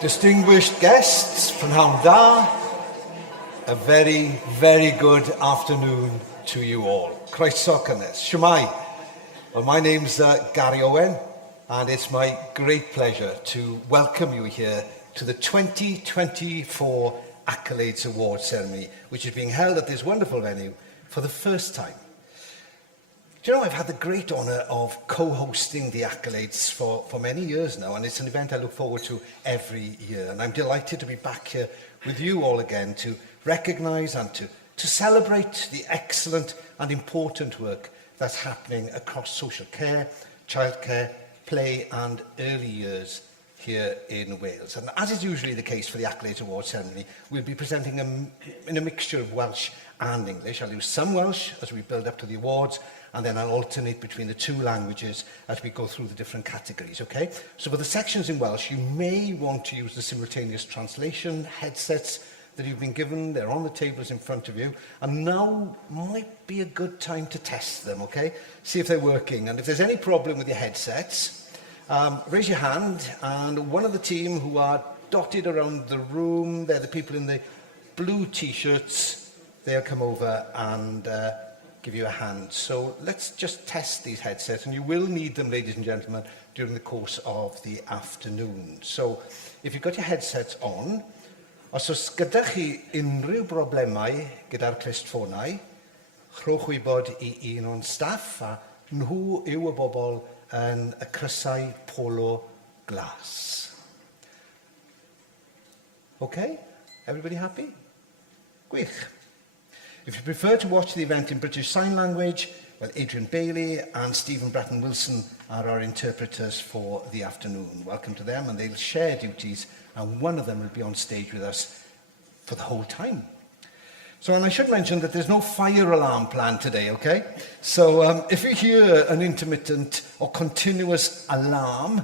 Distinguished guests, prynhawn da, a very, very good afternoon to you all. Croeso cynnes. Shwmai. Well, my name's Garry Owen, and it's my great pleasure to welcome you here to the 2024 Accolades Award ceremony, which is being held at this wonderful venue for the first time. Do you know, I've had the great honour of co-hosting the Accolades for many years now, and it's an event I look forward to every year. And I'm delighted to be back here with you all again to recognise and to celebrate the excellent and important work that's happening across social care, childcare, play and early years here in Wales. And as is usually the case for the Accolades Award ceremony, we'll be presenting in a mixture of Welsh and English. I'll use some Welsh as we build up to the awards, and then I'll alternate between the two languages as we go through the different categories, okay? So for the sections in Welsh, you may want to use the simultaneous translation headsets that you've been given. They're on the tables in front of you. And now might be a good time to test them, okay? See if they're working. And if there's any problem with your headsets, raise your hand, and one of the team who are dotted around the room, they're the people in the blue t-shirts, they'll come over and give you a hand. So let's just test these headsets, and you will need them, ladies and gentlemen, during the course of the afternoon. So if you've got your headsets on, os oes gyda chi unrhyw broblemau gyda'r clustffonau, rhowch wybod I un o'n staff, a nhw yw y bobl yn y crysau polo glas. Okay? Everybody happy? Gwych. If you prefer to watch the event in British Sign Language, well, Adrian Bailey and Stephen Bratton-Wilson are our interpreters for the afternoon. Welcome to them, and they'll share duties, and one of them will be on stage with us for the whole time. So, and I should mention that there's no fire alarm planned today, okay? So if you hear an intermittent or continuous alarm,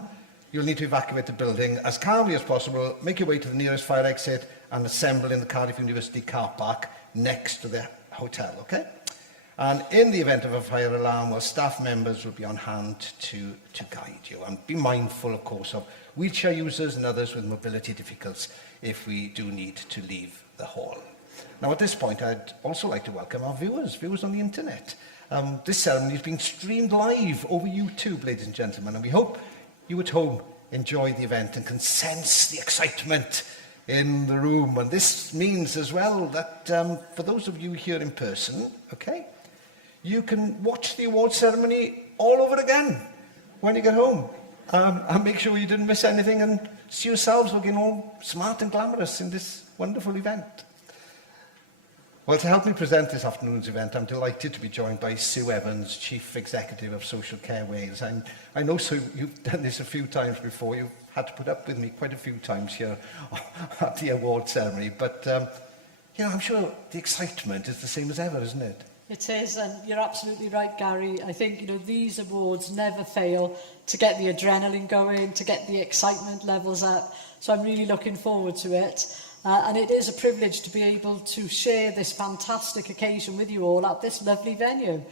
you'll need to evacuate the building as calmly as possible, make your way to the nearest fire exit, and assemble in the Cardiff University car park next to the hotel, okay? And in the event of a fire alarm, well, staff members will be on hand to guide you. And be mindful, of course, of wheelchair users and others with mobility difficulties if we do need to leave the hall. Now, at this point, I'd also like to welcome our viewers on the internet. This ceremony is being streamed live over YouTube, ladies and gentlemen, and we hope you at home enjoy the event and can sense the excitement in the room. And this means as well that for those of you here in person, okay, you can watch the award ceremony all over again when you get home. And make sure you didn't miss anything and see yourselves looking all smart and glamorous in this wonderful event. Well, to help me present this afternoon's event, I'm delighted to be joined by Sue Evans, Chief Executive of Social Care Wales. And I know, Sue, you've done this a few times before. You've had to put up with me quite a few times here at the award ceremony. But, you know, I'm sure the excitement is the same as ever, isn't it? It is, and you're absolutely right, Garry. I think, you know, these awards never fail to get the adrenaline going, to get the excitement levels up. So I'm really looking forward to it. And it is a privilege to be able to share this fantastic occasion with you all at this lovely venue,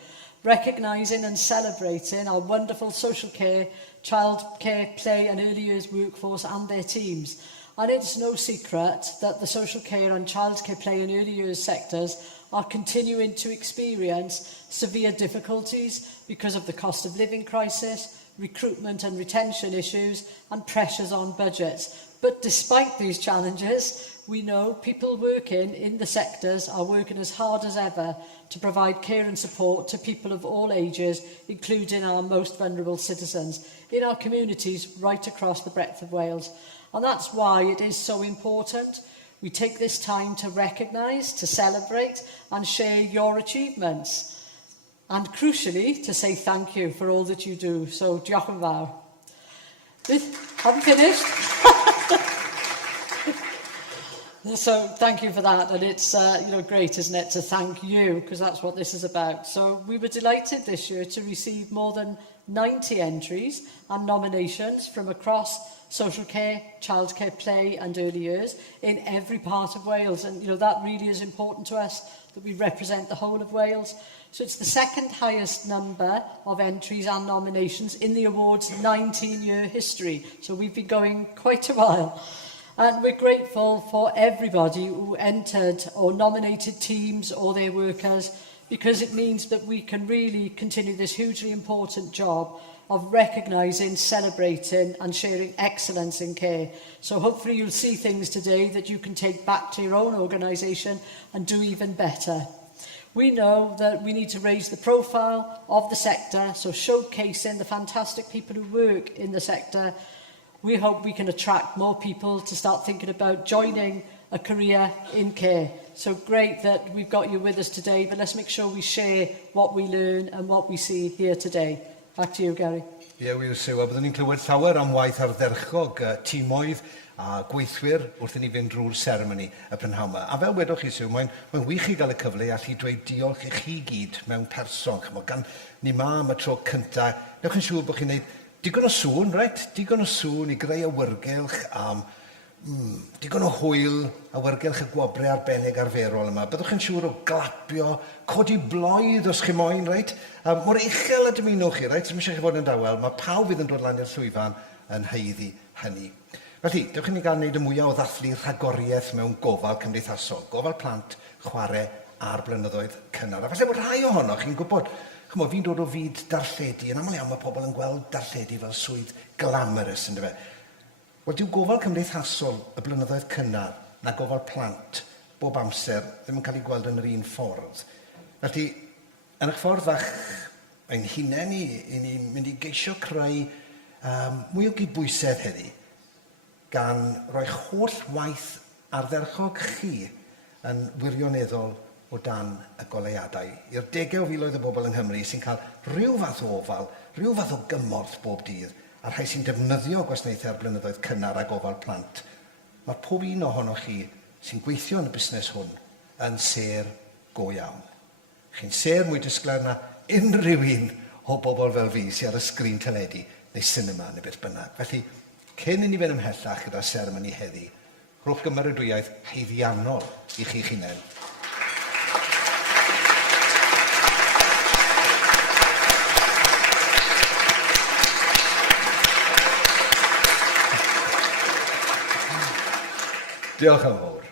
recognising and celebrating our wonderful social care, childcare, play and early years workforce and their teams. And it's no secret that the social care and childcare, play and early years sectors are continuing to experience severe difficulties because of the cost of living crisis, recruitment and retention issues and pressures on budgets. But despite these challenges, we know people working in the sectors are working as hard as ever to provide care and support to people of all ages, including our most vulnerable citizens, in our communities right across the breadth of Wales. And that's why it is so important we take this time to recognise, to celebrate and share your achievements. And crucially, to say thank you for all that you do. So, diolch yn fawr. I'm finished. So thank you for that, and it's great, isn't it, to thank you, because that's what this is about. So we were delighted this year to receive more than 90 entries and nominations from across social care, childcare, play and early years in every part of Wales, and that really is important to us, that we represent the whole of Wales. So it's the second highest number of entries and nominations in the award's 19-year history. So we've been going quite a while. And we're grateful for everybody who entered or nominated teams or their workers, because it means that we can really continue this hugely important job of recognising, celebrating and sharing excellence in care. So hopefully you'll see things today that you can take back to your own organisation and do even better. We know that we need to raise the profile of the sector, so showcasing the fantastic people who work in the sector. We hope we can attract more people to start thinking about joining a career in care. So great that we've got you with us today, but let's make sure we share what we learn and what we see here today. Back to you, Garry. Ie, wir syw. A byddwn ni'n clywed llawer am waith ardderchog tîmoedd a gweithwyr wrth i ni fynd drwy'r seremoni y prynhawn yma. A fel wedwch chi syw, mae'n wych i gael y cyfle i allu dweud diolch i chi gyd mewn person. Chymod, gan ni ma am y tro cyntaf. Newch yn siŵr bod chi'n gwneud digon o sŵn, right? Digon o sŵn i greu awyrgylch am digon o hwyl, awyrgylch y Gwobrau arbennig arferol yma. Byddwch yn siŵr o glapio, codi bloedd os chi moyn, right? Mor uchel ydym unwch chi, right? Ddim eisiau chi fod yn dawel. Mae pawb fydd yn dod lan i'r llwyfan yn heiddi hynny. Felly, dewch i ni gael wneud y mwyaf o ddathlu rhagoriaeth mewn gofal cymdeithasol. Gofal plant, chwarae a'r blynyddoedd cynnar. A falle bod rhai ohonoch chi'n gwybod, chymod, fi'n dod o fyd darlledu, yn aml iawn mae pobl yn gweld darlledu fel swydd glamorous, ynddo fe. Wel, dyw gofal cymdeithasol y blynyddoedd cynnar na gofal plant bob amser ddim yn cael ei gweld yn yr un ffordd. Felly, yn eich ffordd fach ein hunain ni, ni'n mynd i geisio creu mwy o gydbwysedd heddi, gan roi holl waith ardderchog chi yn wirioneddol o dan y goleuadau. I'r degau o filoedd o bobl yng Nghymru sy'n cael rhyw fath o ofal, rhyw fath o gymorth bob dydd, a rhai sy'n defnyddio gwasanaethau'r blynyddoedd cynnar a gofal plant. Mae pob un ohonoch chi sy'n gweithio yn y busnes hwn yn ser go iawn. Chi'n ser mwy disglair na unrhyw un o bobl fel fi sy'n ar y sgrin teledu neu sinema neu beth bynnag. Felly, cyn i ni fynd ymhellach gyda'r seremoni heddi, rhowch gymeradwyaeth haeddiannol i chi'ch hunain. Diolch yn fawr.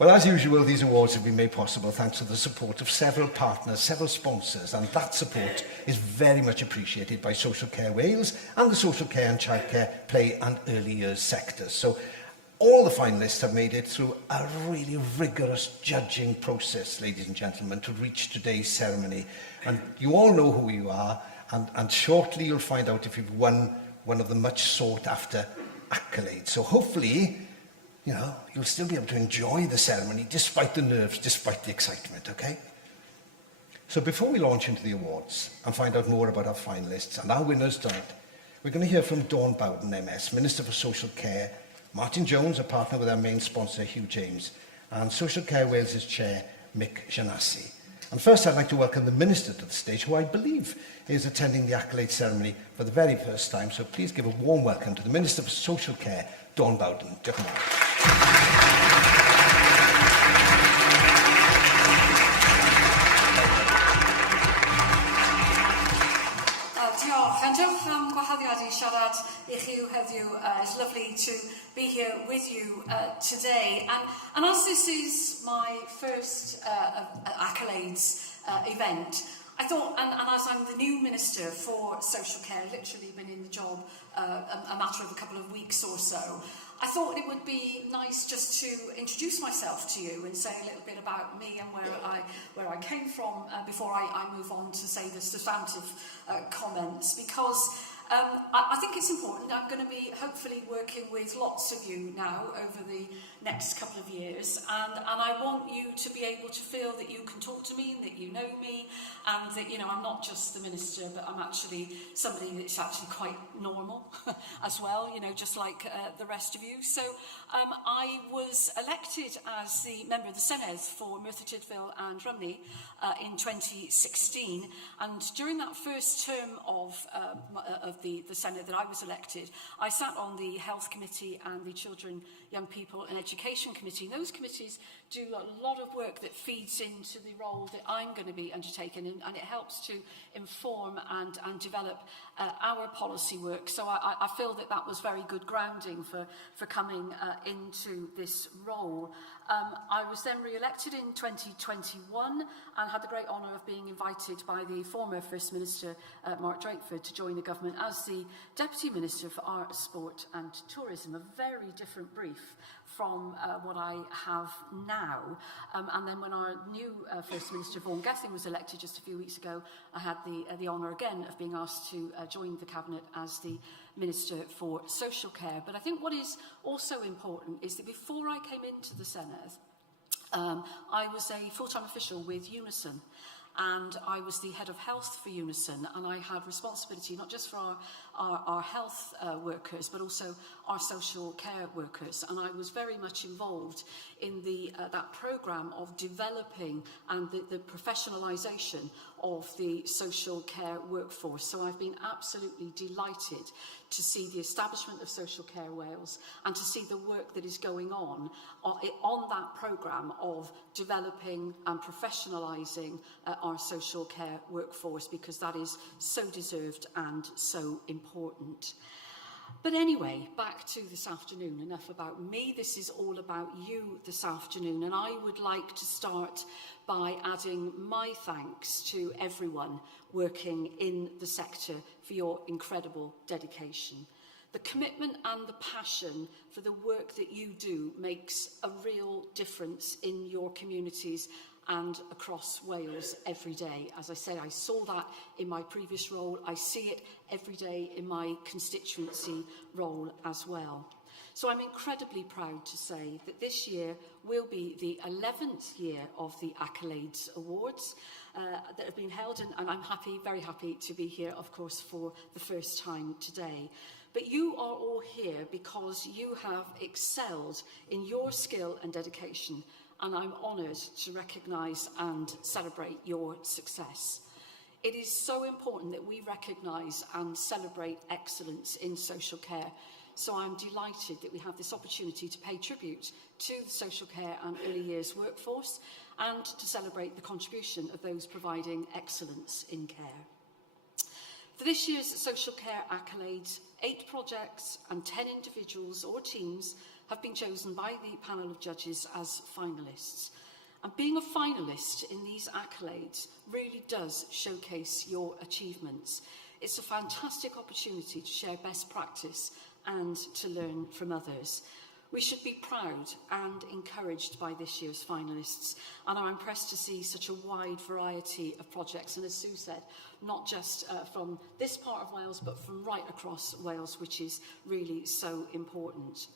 Well, as usual, these awards have been made possible thanks to the support of several partners, several sponsors, and that support is very much appreciated by Social Care Wales and the social care and childcare, play and early years sectors. So all the finalists have made it through a really rigorous judging process, ladies and gentlemen, to reach today's ceremony. And you all know who you are, and shortly you'll find out if you've won one of the much sought after accolades. So hopefully, you know, you'll still be able to enjoy the ceremony despite the nerves, despite the excitement, okay? So before we launch into the awards and find out more about our finalists and our winners tonight, we're going to hear from Bowden, MS, Minister for Social Care, Martin Jones, a partner with our main sponsor, Hugh James, and Social Care Wales' chair, Mick, Giannasi. And first I'd like to welcome the Minister to the stage, who I believe is attending the Accolades ceremony for the very first time. So please give a warm welcome to the Minister for Social Care, Bowden. Diolch yn fawr. Diolch, and diolch am gwahoddiad I siarad I chi heddiw. It's lovely to be here with you today. And as this is my first Accolades event, I thought, and as I'm the new Minister for Social Care, literally been in the job a matter of a couple of weeks or so, I thought it would be nice just to introduce myself to you and say a little bit about me and where I came from before I move on to say the substantive comments, because I think it's important. I'm going to be hopefully working with lots of you now over the next couple of years, and I want you to be able to feel that you can talk to me, that you know me, and that, you know, I'm not just the minister, but I'm actually somebody that's actually quite normal as well, you know, just like the rest of you. So I was elected as the member of the Senedd for Merthyr Tydfil and Rhymney in 2016, and during that first term of the Senedd that I was elected, I sat on the Health Committee and the Children, Young People and Education Committee. And those committees do a lot of work that feeds into the role that I'm going to be undertaking, and it helps to inform and develop our policy work. So I feel that that was very good grounding for coming into this role. I was then re-elected in 2021 and had the great honour of being invited by the former First Minister, Mark Drakeford, to join the government as the Deputy Minister for Art, Sport and Tourism, a very different brief from what I have now. And then when our new First Minister, Vaughan Gething, was elected just a few weeks ago, I had the honour again of being asked to join the Cabinet as the Minister for Social Care. But I think what is also important is that before I came into the Senedd, I was a full-time official with Unison, and I was the head of health for Unison, and I had responsibility not just for our health workers, but also our social care workers. And I was very much involved in that programme of developing and the professionalisation of the social care workforce. So I've been absolutely delighted to see the establishment of Social Care Wales and to see the work that is going on that programme of developing and professionalising our social care workforce, because that is so deserved and so important. But anyway, back to this afternoon. Enough about me. This is all about you this afternoon. And I would like to start by adding my thanks to everyone working in the sector for your incredible dedication. The commitment and the passion for the work that you do makes a real difference in your communities and across Wales every day. As I say, I saw that in my previous role. I see it every day in my constituency role as well. So I'm incredibly proud to say that this year will be the 11th year of the Accolades Awards that have been held, and I'm very happy to be here, of course, for the first time today. But you are all here because you have excelled in your skill and dedication, and I'm honoured to recognise and celebrate your success. It is so important that we recognise and celebrate excellence in social care. So I'm delighted that we have this opportunity to pay tribute to the social care and early years workforce and to celebrate the contribution of those providing excellence in care. For this year's Social Care Accolades, 8 projects and 10 individuals or teams have been chosen by the panel of judges as finalists. And being a finalist in these accolades really does showcase your achievements. It's a fantastic opportunity to share best practice and to learn from others. We should be proud and encouraged by this year's finalists, and I'm impressed to see such a wide variety of projects, and as Sue said, not just from this part of Wales, but from right across Wales, which is really so important.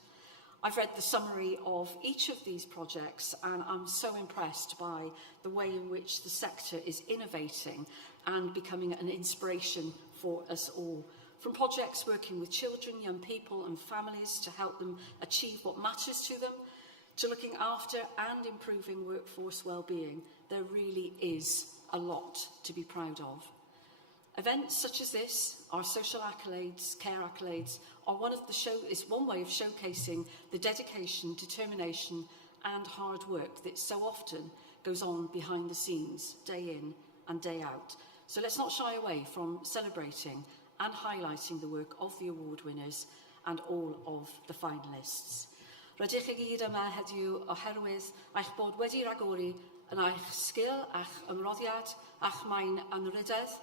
I've read the summary of each of these projects, and I'm so impressed by the way in which the sector is innovating and becoming an inspiration for us all. From projects working with children, young people and families to help them achieve what matters to them, to looking after and improving workforce well-being, there really is a lot to be proud of. Events such as this, our social accolades, care accolades, are is one way of showcasing the dedication, determination and hard work that so often goes on behind the scenes, day in and day out. So let's not shy away from celebrating and highlighting the work of the award winners and all of the finalists. Rydych chi gyd yma heddiw oherwydd eich bod wedi rhagori yn eich sgil a'ch ymroddiad a'ch mae'n anrhydedd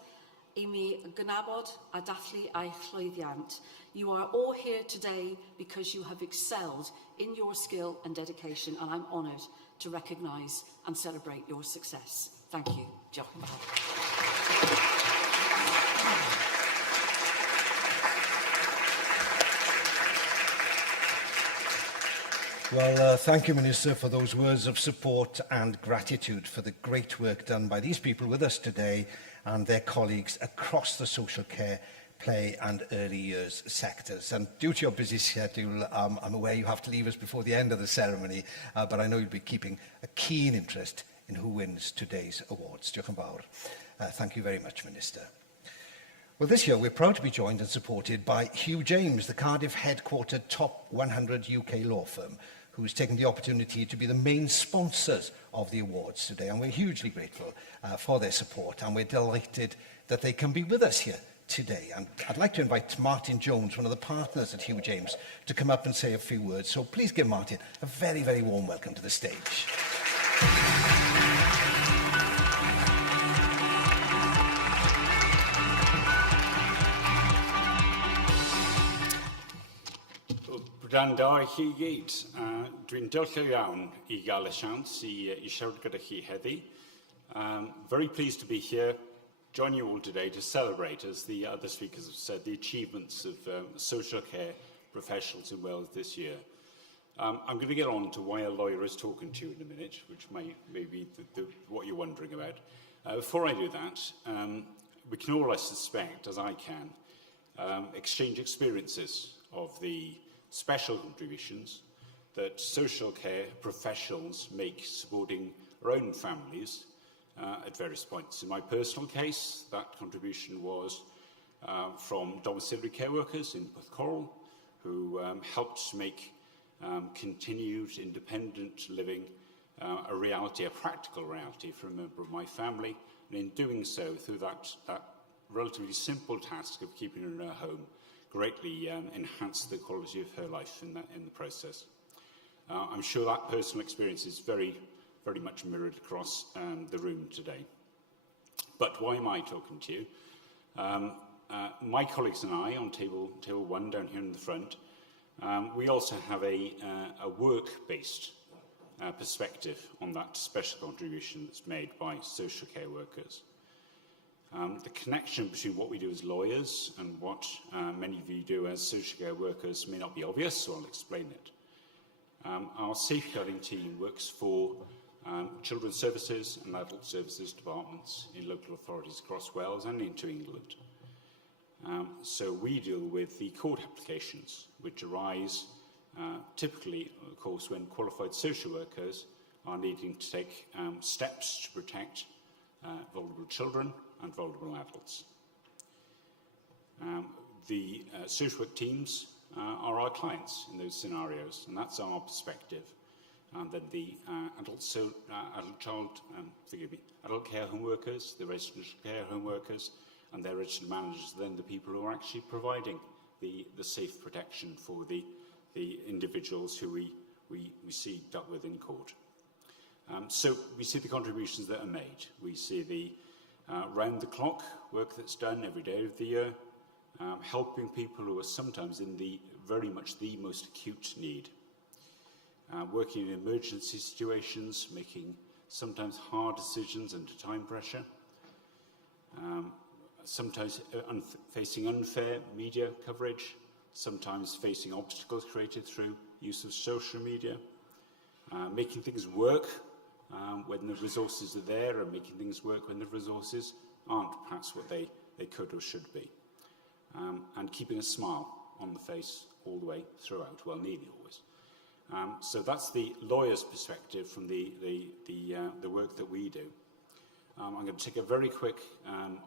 I mi gynabod a dathlu eich llwyddiant. You are all here today because you have excelled in your skill and dedication, and I'm honoured to recognise and celebrate your success. Thank you. Diolch yn fawr. Well, thank you, Minister, for those words of support and gratitude for the great work done by these people with us today and their colleagues across the social care, play and early years sectors. And due to your busy schedule, I'm aware you have to leave us before the end of the ceremony, but I know you'll be keeping a keen interest in who wins today's awards. Diolch yn fawr. Thank you very much, Minister. Well, this year we're proud to be joined and supported by Hugh James, the Cardiff headquartered top 100 UK law firm, who's taken the opportunity to be the main sponsors of the awards today. And we're hugely grateful for their support, and we're delighted that they can be with us here today. And I'd like to invite Martin Jones, one of the partners at Hugh James, to come up and say a few words. So please give Martin a very, very warm welcome to the stage. Brydan da i chi gyd. Dwi'n diolchgar iawn I gael y siawns I siarad gyda chi heddi. Very pleased to be here, join you all today to celebrate, as the other speakers have said, the achievements of social care professionals in Wales this year. I'm going to get on to why a lawyer is talking to you in a minute, which may be what you're wondering about. Before I do that, we can all, I suspect, as I can, exchange experiences of the special contributions that social care professionals make supporting our own families at various points. In my personal case, that contribution was from domiciliary care workers in Porthcawl, who helped make continued independent living a reality, a practical reality for a member of my family, and in doing so, through that relatively simple task of keeping her in her home, greatly enhanced the quality of her life in the process. I'm sure that personal experience is very, very much mirrored across the room today. But why am I talking to you? My colleagues and I, on table 1 down here in the front, we also have a work-based perspective on that special contribution that's made by social care workers. The connection between what we do as lawyers and what many of you do as social care workers may not be obvious, so I'll explain it. Our safeguarding team works for children's services and adult services departments in local authorities across Wales and into England. So we deal with the court applications, which arise typically, of course, when qualified social workers are needing to take steps to protect vulnerable children and vulnerable adults. The social work teams are our clients in those scenarios, and that's our perspective. And then the adult care home workers, the residential care home workers, and their registered managers, then the people who are actually providing the safe protection for the individuals who we see dealt with in court. So we see the contributions that are made. We see the round-the-clock work that's done every day of the year, helping people who are sometimes in very much the most acute need. Working in emergency situations, making sometimes hard decisions under time pressure, sometimes facing unfair media coverage, sometimes facing obstacles created through use of social media, making things work when the resources are there, and making things work when the resources aren't perhaps what they could or should be, and keeping a smile on the face all the way throughout, well, nearly always. So that's the lawyer's perspective from the work that we do. I'm going to take a very quick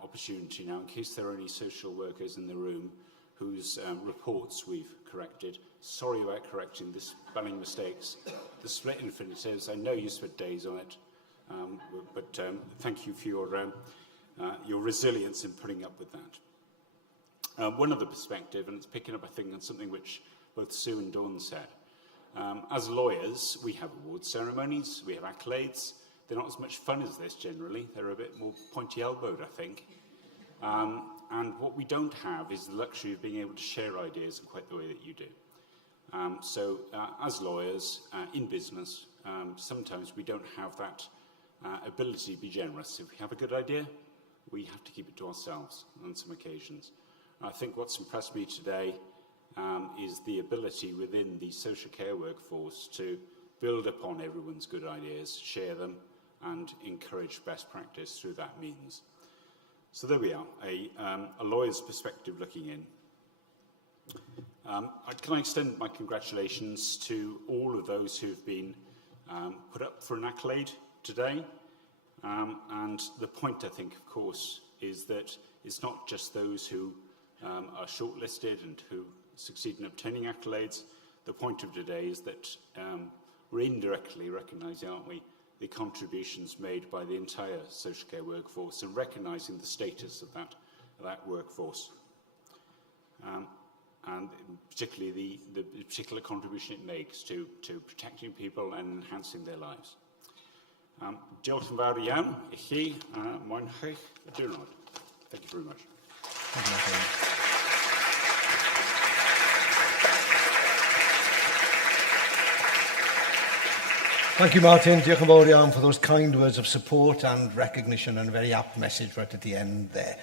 opportunity now, in case there are any social workers in the room whose reports we've corrected. Sorry about correcting the spelling mistakes. The split infinitives, I know you spent days on it, but thank you for your resilience in putting up with that. One other perspective, and it's picking up, I think, on something which both Sue and Dawn said. As lawyers, we have award ceremonies, we have accolades. They're not as much fun as this generally. They're a bit more pointy-elbowed, I think. And what we don't have is the luxury of being able to share ideas in quite the way that you do. So as lawyers, in business, sometimes we don't have that ability to be generous. If we have a good idea, we have to keep it to ourselves on some occasions. I think what's impressed me today is the ability within the social care workforce to build upon everyone's good ideas, share them, and encourage best practice through that means. So there we are, a lawyer's perspective looking in. Can I extend my congratulations to all of those who've been put up for an accolade today. And the point, I think, of course, is that it's not just those who are shortlisted and who succeed in obtaining accolades. the point of today is that we're indirectly recognising, aren't we, the contributions made by the entire social care workforce and recognising the status of that workforce. And particularly the particular contribution it makes to protecting people and enhancing their lives. Diolch yn fawr iawn I chi, mwynhewch y diwrnod. Thank you very much. Thank you, Martin. Diolch yn fawr iawn for those kind words of support and recognition, and a very apt message right at the end there.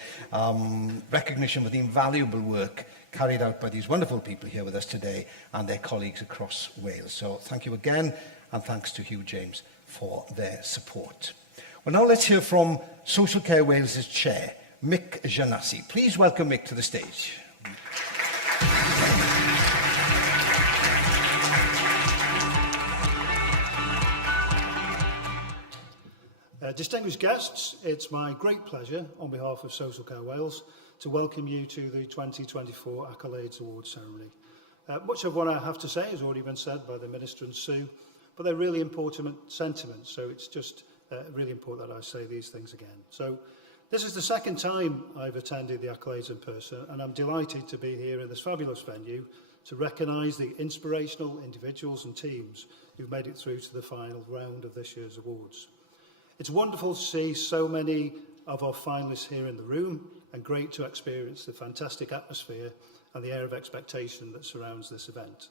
Recognition for the invaluable work carried out by these wonderful people here with us today and their colleagues across Wales. So thank you again, and thanks to Hugh James for their support. Well, now let's hear from Social Care Wales' chair, Mick Giannasi. Please welcome Mick to the stage. Distinguished guests, it's my great pleasure on behalf of Social Care Wales to welcome you to the 2024 Accolades Awards ceremony. Much of what I have to say has already been said by the Minister and Sue, but they're really important sentiments, so it's just really important that I say these things again. So this is the second time I've attended the Accolades in person, and I'm delighted to be here in this fabulous venue to recognise the inspirational individuals and teams who've made it through to the final round of this year's awards. It's wonderful to see so many of our finalists here in the room, and great to experience the fantastic atmosphere and the air of expectation that surrounds this event.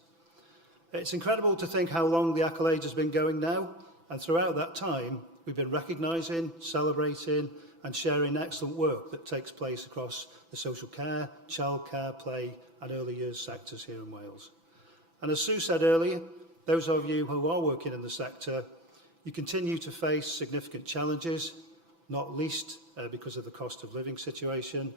It's incredible to think how long the Accolades has been going now, and throughout that time we've been recognising, celebrating and sharing excellent work that takes place across the social care, childcare, play and early years sectors here in Wales. And as Sue said earlier, those of you who are working in the sector, you continue to face significant challenges, not least because of the cost of living situation,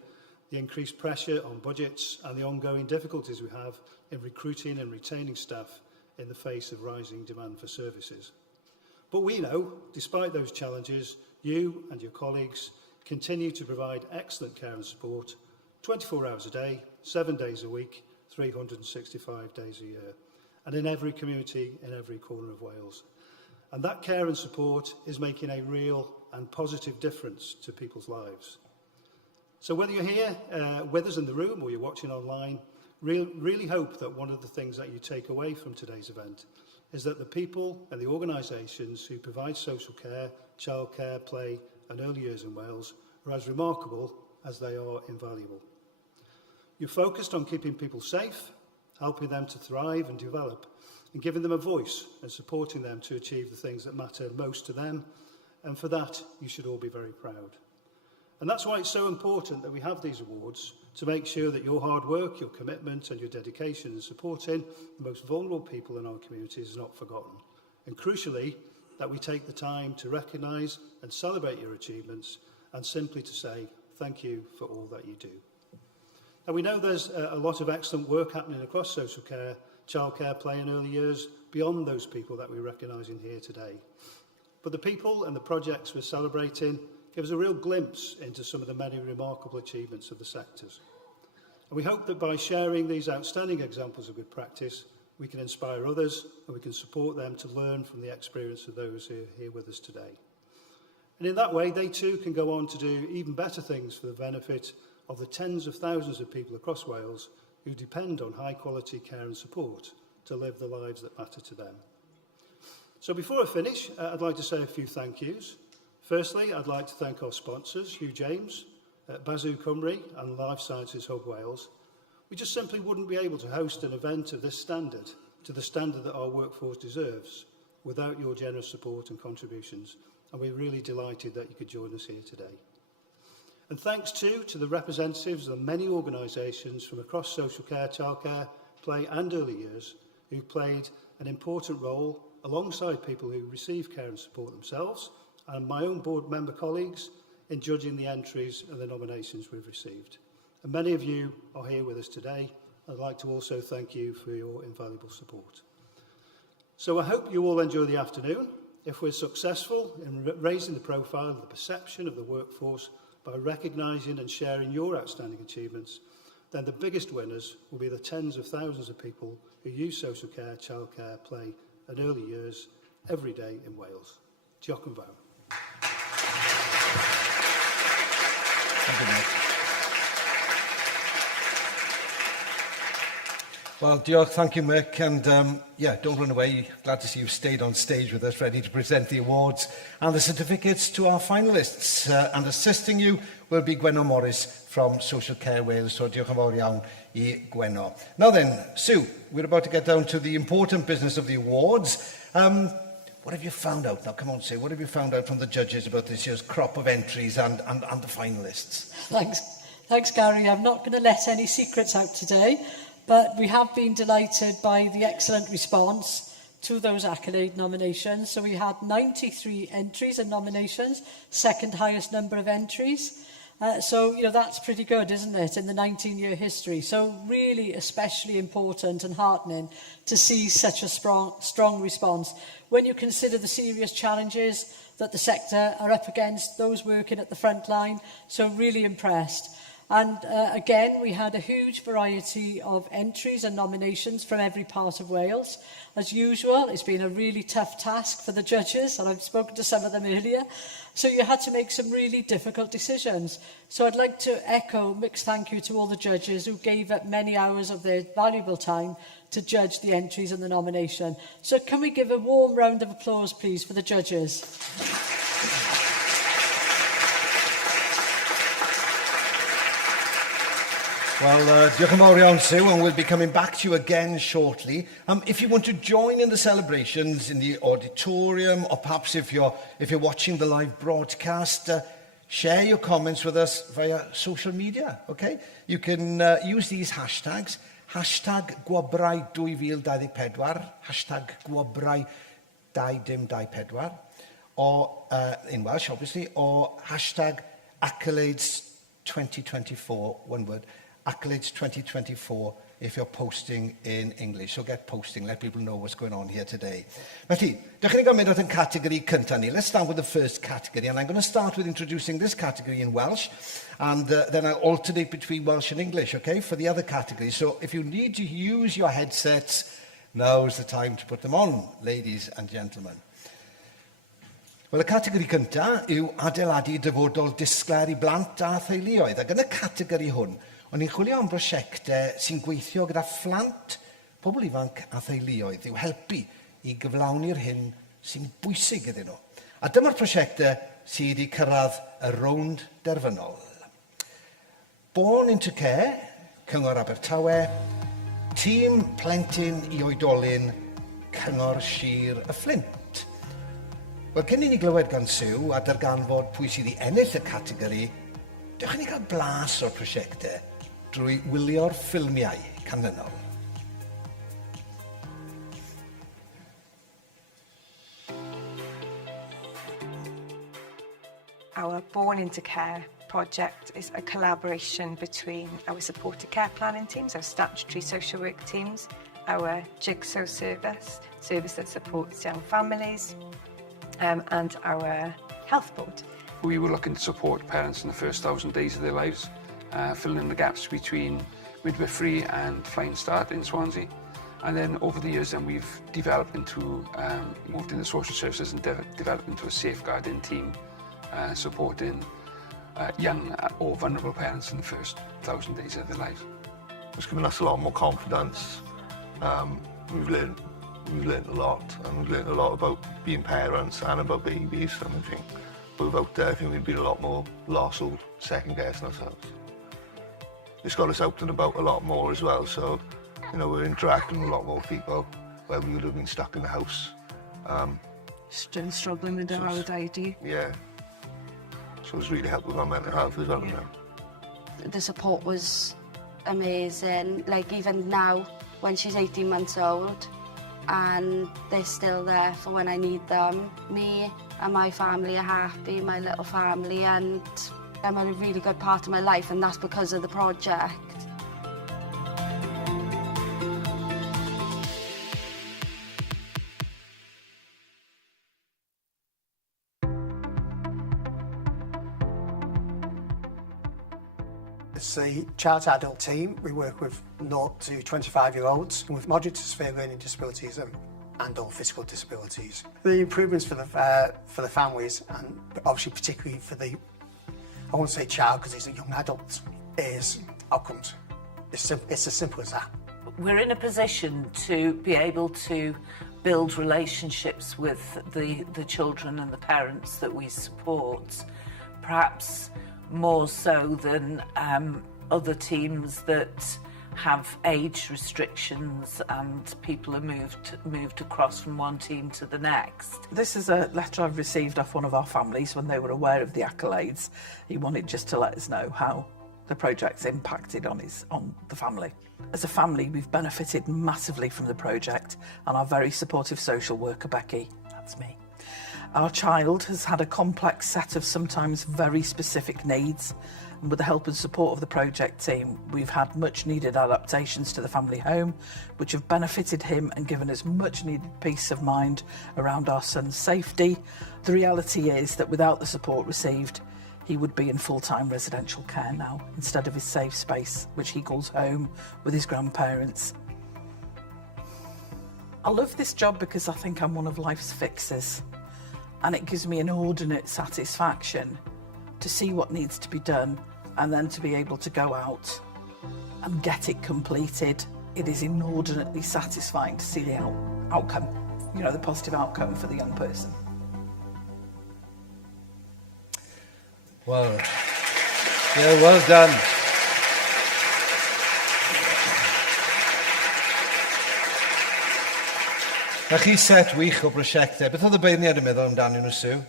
the increased pressure on budgets and the ongoing difficulties we have in recruiting and retaining staff in the face of rising demand for services. But we know, despite those challenges, you and your colleagues continue to provide excellent care and support 24 hours a day, 7 days a week, 365 days a year, and in every community, in every corner of Wales. And that care and support is making a real and positive difference to people's lives. So whether you're here with us in the room or you're watching online, really hope that one of the things that you take away from today's event is that the people and the organisations who provide social care, childcare, play and early years in Wales are as remarkable as they are invaluable. You're focused on keeping people safe, helping them to thrive and develop, and giving them a voice and supporting them to achieve the things that matter most to them. And for that, you should all be very proud. And that's why it's so important that we have these awards, to make sure that your hard work, your commitment and your dedication in supporting the most vulnerable people in our communities is not forgotten. And crucially, that we take the time to recognise and celebrate your achievements and simply to say thank you for all that you do. And we know there's a lot of excellent work happening across social care, childcare, play and early years beyond those people that we're recognising here today. But the people and the projects we're celebrating give us a real glimpse into some of the many remarkable achievements of the sectors. And we hope that by sharing these outstanding examples of good practice, we can inspire others and we can support them to learn from the experience of those who are here with us today. And in that way, they too can go on to do even better things for the benefit of the tens of thousands of people across Wales who depend on high quality care and support to live the lives that matter to them. So before I finish, I'd like to say a few thank yous. Firstly, I'd like to thank our sponsors, Hugh James, Bazoo Cymru and Life Sciences Hub Wales. We just simply wouldn't be able to host an event of this standard, to the standard that our workforce deserves, without your generous support and contributions. And we're really delighted that you could join us here today. And thanks too to the representatives of the many organisations from across social care, childcare, play and early years who've played an important role alongside people who receive care and support themselves, and my own board member colleagues in judging the entries and the nominations we've received. And many of you are here with us today. I'd like to also thank you for your invaluable support. So I hope you all enjoy the afternoon. If we're successful in raising the profile and the perception of the workforce by recognising and sharing your outstanding achievements, then the biggest winners will be the tens of thousands of people who use social care, childcare, play and early years every day in Wales. Diolch yn fawr. Well, diolch, thank you, Mick, and yeah, don't run away. Glad to see you stayed on stage with us, ready to present the awards and the certificates to our finalists. And assisting you will be Gwenno Morris from Social Care Wales, so diolch yn fawr iawn I Gwenno. Now then, Sue, we're about to get down to the important business of the awards. What have you found out? Now, come on, Sue, what have you found out from the judges about this year's crop of entries and the finalists? Thanks, Garry. I'm not going to let any secrets out today. But we have been delighted by the excellent response to those accolade nominations. So we had 93 entries and nominations, second highest number of entries. So, you know, that's pretty good, isn't it, in the 19-year history. So really especially important and heartening to see such a strong response when you consider the serious challenges that the sector are up against, those working at the front line. So really impressed. And again, we had a huge variety of entries and nominations from every part of Wales. As usual, it's been a really tough task for the judges, and I've spoken to some of them earlier. So you had to make some really difficult decisions. So I'd like to echo Mick's thank you to all the judges who gave up many hours of their valuable time to judge the entries and the nomination. So can we give a warm round of applause, please, for the judges? Well, diolch yn fawr iawn, Sue, and we'll be coming back to you again shortly. If you want to join in the celebrations in the auditorium, or perhaps if you're watching the live broadcast, share your comments with us via social media, okay? You can use these hashtags, hashtag Gwobrau 2024, hashtag Gwobrau 2024, or in Welsh, obviously, or hashtag Accolades 2024, one word, Accolades 2024 if you're posting in English. So get posting, let people know what's going on here today. Felly, dechrau ni gael mynd at yn categori cyntaf ni. Let's start with the first category, and I'm going to start with introducing this category in Welsh, and then I'll alternate between Welsh and English, okay, for the other categories. So if you need to use your headsets, now's the time to put them on, ladies and gentlemen. Wel, y categori cyntaf yw adeiladu dyfodol disglair I blant a theuluoedd. Ac yn y categori hwn, o'n i'n chwilio am brosiectau sy'n gweithio gyda phlant, pobl ifanc a theuluoedd i'w helpu I gyflawni'r hyn sy'n bwysig iddyn nhw. A dyma'r prosiectau sydd wedi cyrraedd y rownd derfynol. Born into Care, Cyngor Abertawe, Tîm Plentyn I Oedolyn, Cyngor Sir y Fflint. Wel, cyn I ni glywed gan Sue a darganfod pwy sydd I ennill y categori, dewch I ni gael blas o'r prosiectau drwy wylio'r ffilmiau canlynol. Our Born into Care project is a collaboration between our supported care planning teams, our statutory social work teams, our Jigsaw service that supports young families, and our health board. We were looking to support parents in the first 1,000 days of their lives, filling in the gaps between midwifery and Flying Start in Swansea. And then over the years, then we've developed into, moved into social services and developed into a safeguarding team, supporting young or vulnerable parents in the first 1,000 days of their lives. It's given us a lot more confidence. We've learned a lot, and we've learned a lot about being parents and about babies, and I think without that, I think we'd be a lot more lost or second-guessing ourselves. It's got us out and about a lot more as well, so, you know, we're interacting with a lot more people where we would have been stuck in the house. Still struggling with our ID. Yeah. So it's really helped with our mental health as well now. The support was amazing, like even now when she's 18 months old, and they're still there for when I need them. Me and my family are happy, my little family, and I'm a really good part of my life, and that's because of the project. It's a child-to-adult team. We work with 0 to 25-year-olds with moderate to severe learning disabilities and or physical disabilities. The improvements for the families, and obviously particularly for the, I won't say child because he's a young adult, is outcomes. It's as simple as that. We're in a position to be able to build relationships with the children and the parents that we support, perhaps more so than other teams that have age restrictions and people are moved across from one team to the next. This is a letter I've received off one of our families when they were aware of the accolades. He wanted just to let us know how the project's impacted on the family. As a family, we've benefited massively from the project and our very supportive social worker, Becky, that's me. Our child has had a complex set of sometimes very specific needs, and with the help and support of the project team, we've had much needed adaptations to the family home, which have benefited him and given us much needed peace of mind around our son's safety. The reality is that without the support received, he would be in full-time residential care now, instead of his safe space, which he calls home, with his grandparents. I love this job because I think I'm one of life's fixers, and it gives me an inordinate satisfaction to see what needs to be done and then to be able to go out and get it completed. It is inordinately satisfying to see the outcome, you know, the positive outcome for the young person. Well, yeah, well done. Na chi set wych o brosiectau. Beth oedd y beirniad yn meddwl amdanyn nhw, Sue?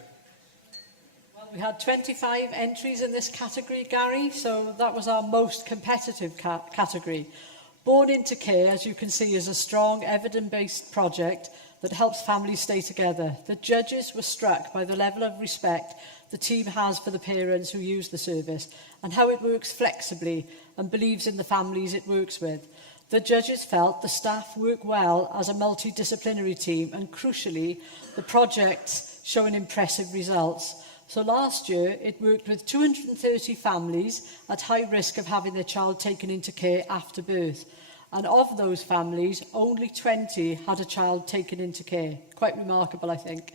Well, we had 25 entries in this category, Garry, so that was our most competitive category. Born into Care, as you can see, is a strong, evidence-based project that helps families stay together. The judges were struck by the level of respect the team has for the parents who use the service and how it works flexibly and believes in the families it works with. The judges felt the staff work well as a multidisciplinary team and, crucially, the projects showing impressive results. So last year, it worked with 230 families at high risk of having their child taken into care after birth. And of those families, only 20 had a child taken into care. Quite remarkable, I think.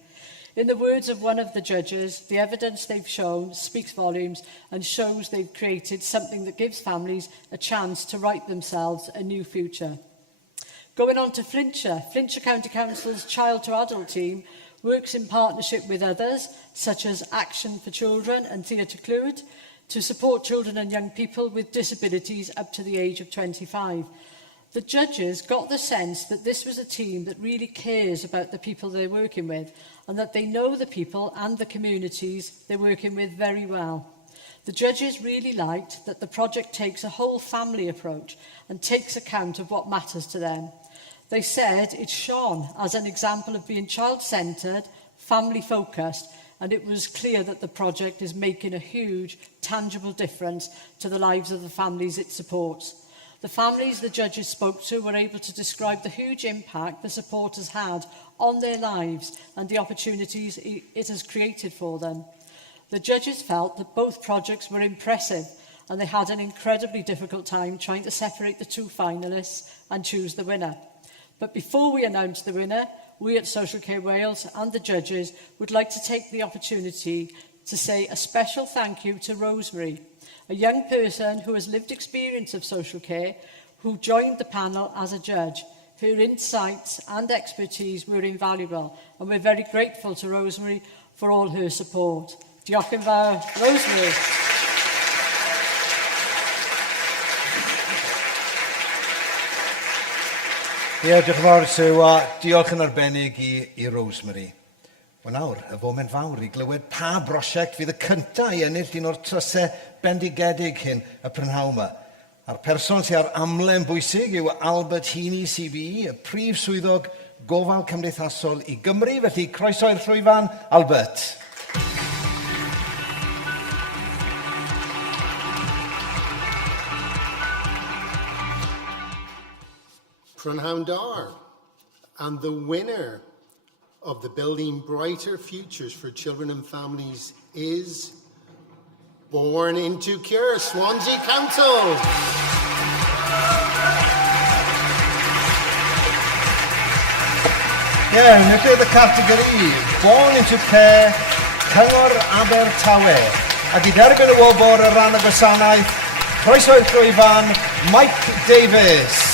In the words of one of the judges, the evidence they've shown speaks volumes and shows they've created something that gives families a chance to write themselves a new future. Going on to Flintshire County Council's Child to Adult team works in partnership with others, such as Action for Children and Theatre Clwyd, to support children and young people with disabilities up to the age of 25. The judges got the sense that this was a team that really cares about the people they're working with and that they know the people and the communities they're working with very well. The judges really liked that the project takes a whole family approach and takes account of what matters to them. They said it shone as an example of being child-centred, family-focused, and it was clear that the project is making a huge, tangible difference to the lives of the families it supports. The families the judges spoke to were able to describe the huge impact the support has had on their lives and the opportunities it has created for them. The judges felt that both projects were impressive and they had an incredibly difficult time trying to separate the two finalists and choose the winner. But before we announce the winner, we at Social Care Wales and the judges would like to take the opportunity to say a special thank you to Rosemary, a young person who has lived experience of social care, who joined the panel as a judge. Her insights and expertise were invaluable, and we're very grateful to Rosemary for all her support. Diolch yn fawr, Rosemary. Ie, diolch yn fawr, Sue, a diolch yn arbennig i Rosemary. Wel nawr, y foment fawr i glywed pa brosiect fydd y cyntaf i ennill un o'r trysau bendigedig hyn y prynhawn yma. A'r person sy'n ar amlen bwysig yw Albert Heaney CBE, y prif swyddog Gofal Cymdeithasol i Gymru. Felly, croeso i'r llwyfan, Albert. Prynhawn Dar, and the winner of the Building Brighter Futures for Children and Families is Born into Cure, Swansea Council. Iawn, yeah, yw'r categori Born into Care, Cyngor Abertawe. Ac i derbyn y wobr y rhan y gwasanaeth, croeso i'r llwyfan, Mike Davies.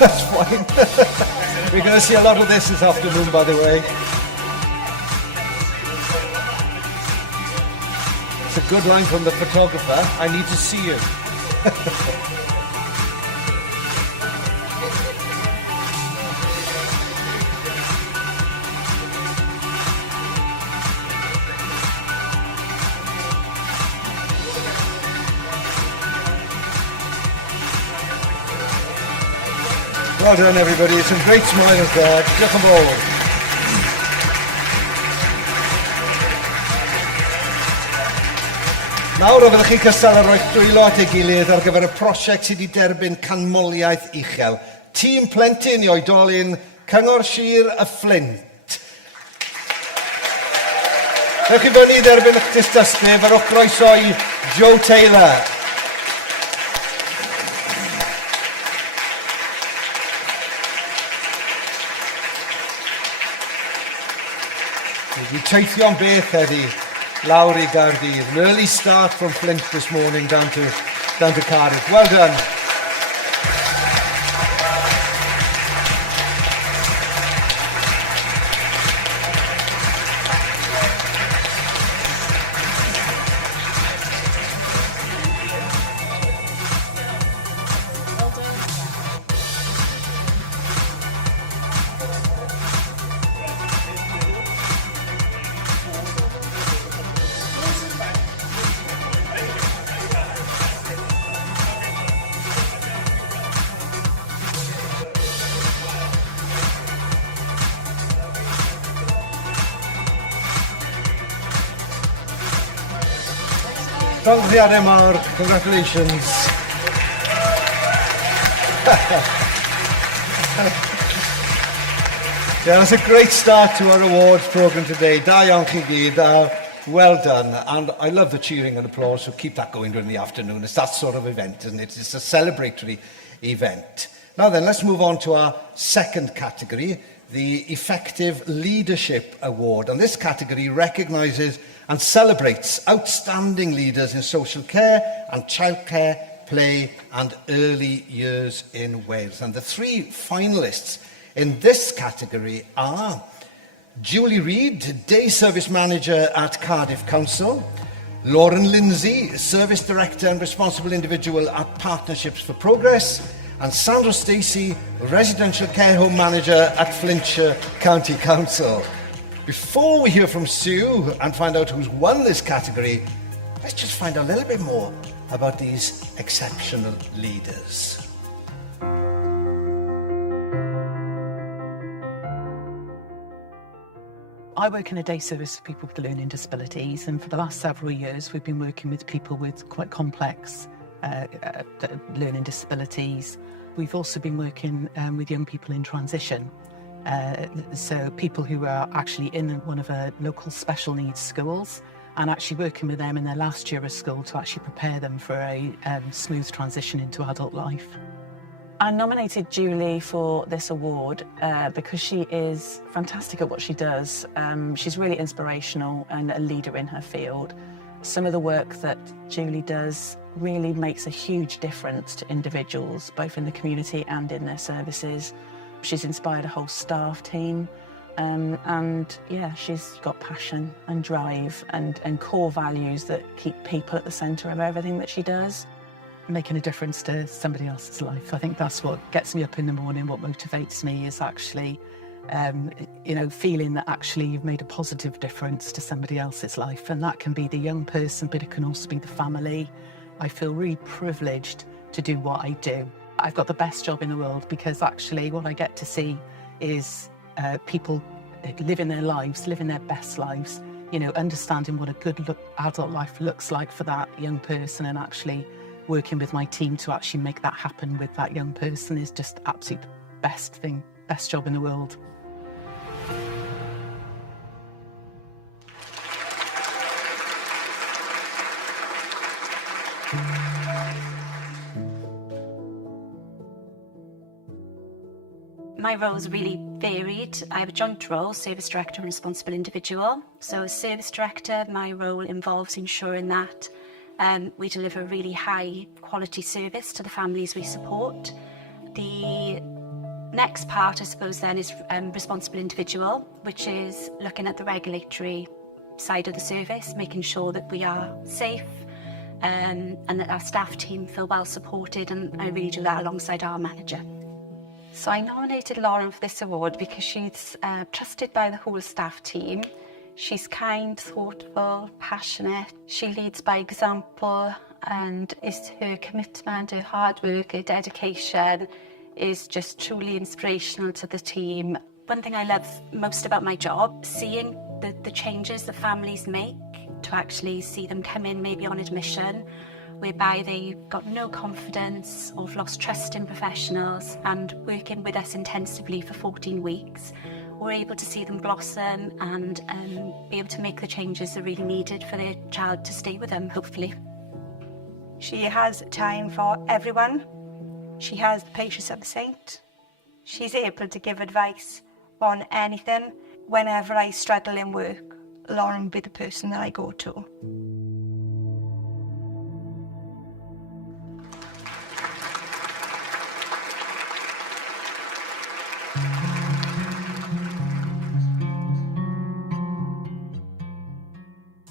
That's fine. We're going to see a lot of this afternoon, by the way. It's a good line from the photographer. I need to see you. Well done, everybody. Some great smiles there. Diolch yn fawr. Nawr, o fyddwch chi'n cystal ar roi dwylo at ei gilydd ar gyfer y prosiect sydd wedi derbyn canmoliaeth uchel. Tîm plentyn i oedolyn Cyngor Sir y Fflint. Rhaid chi fyny derbyn eich dystysgrif ar o croeso i Joe Taylor. Wedi teithio'n beth heddi lawr i Gaerdydd. An early start from Flint this morning down to Cardiff. Well done. Congratulations, Mark. Congratulations. Yeah, that's a great start to our awards programme today. Da iawn chi gyd. Well done. And I love the cheering and applause, so keep that going during the afternoon. It's that sort of event, isn't it? It's a celebratory event. Now then, let's move on to our second category, the Effective Leadership Award. And this category recognises and celebrates outstanding leaders in social care and childcare, play and early years in Wales. And the three finalists in this category are Julie Reid, Day Service Manager at Cardiff Council, Lauren Lindsay, Service Director and Responsible Individual at Partnerships for Progress, and Sandra Stacey, Residential Care Home Manager at Flintshire County Council. Before we hear from Sue and find out who's won this category, let's just find out a little bit more about these exceptional leaders. I work in a day service for people with learning disabilities, and for the last several years we've been working with people with quite complex learning disabilities. We've also been working with young people in transition. So people who are actually in one of our local special needs schools and actually working with them in their last year of school to actually prepare them for a smooth transition into adult life. I nominated Julie for this award because she is fantastic at what she does. She's really inspirational and a leader in her field. Some of the work that Julie does really makes a huge difference to individuals, both in the community and in their services. She's inspired a whole staff team And yeah, she's got passion and drive and core values that keep people at the centre of everything that she does. Making a difference to somebody else's life. I think that's what gets me up in the morning, what motivates me is actually, feeling that actually you've made a positive difference to somebody else's life. And that can be the young person, but it can also be the family. I feel really privileged to do what I do. I've got the best job in the world because actually what I get to see is people living their lives, living their best lives, understanding what a good adult life looks like for that young person, and actually working with my team to actually make that happen with that young person is just absolute best job in the world. My role is really varied. I have a joint role, service director and responsible individual. So as service director, my role involves ensuring that we deliver a really high quality service to the families we support. The next part, I suppose, then is responsible individual, which is looking at the regulatory side of the service, making sure that we are safe and that our staff team feel well supported, and I really do that alongside our manager. So I nominated Lauren for this award because she's trusted by the whole staff team. She's kind, thoughtful, passionate. She leads by example, and her commitment, her hard work, her dedication is just truly inspirational to the team. One thing I love most about my job, seeing the changes the families make, to actually see them come in maybe on admission, whereby they've got no confidence or have lost trust in professionals, and working with us intensively for 14 weeks, we're able to see them blossom and be able to make the changes that are really needed for their child to stay with them, hopefully. She has time for everyone. She has the patience of a saint. She's able to give advice on anything. Whenever I struggle in work, Lauren will be the person that I go to.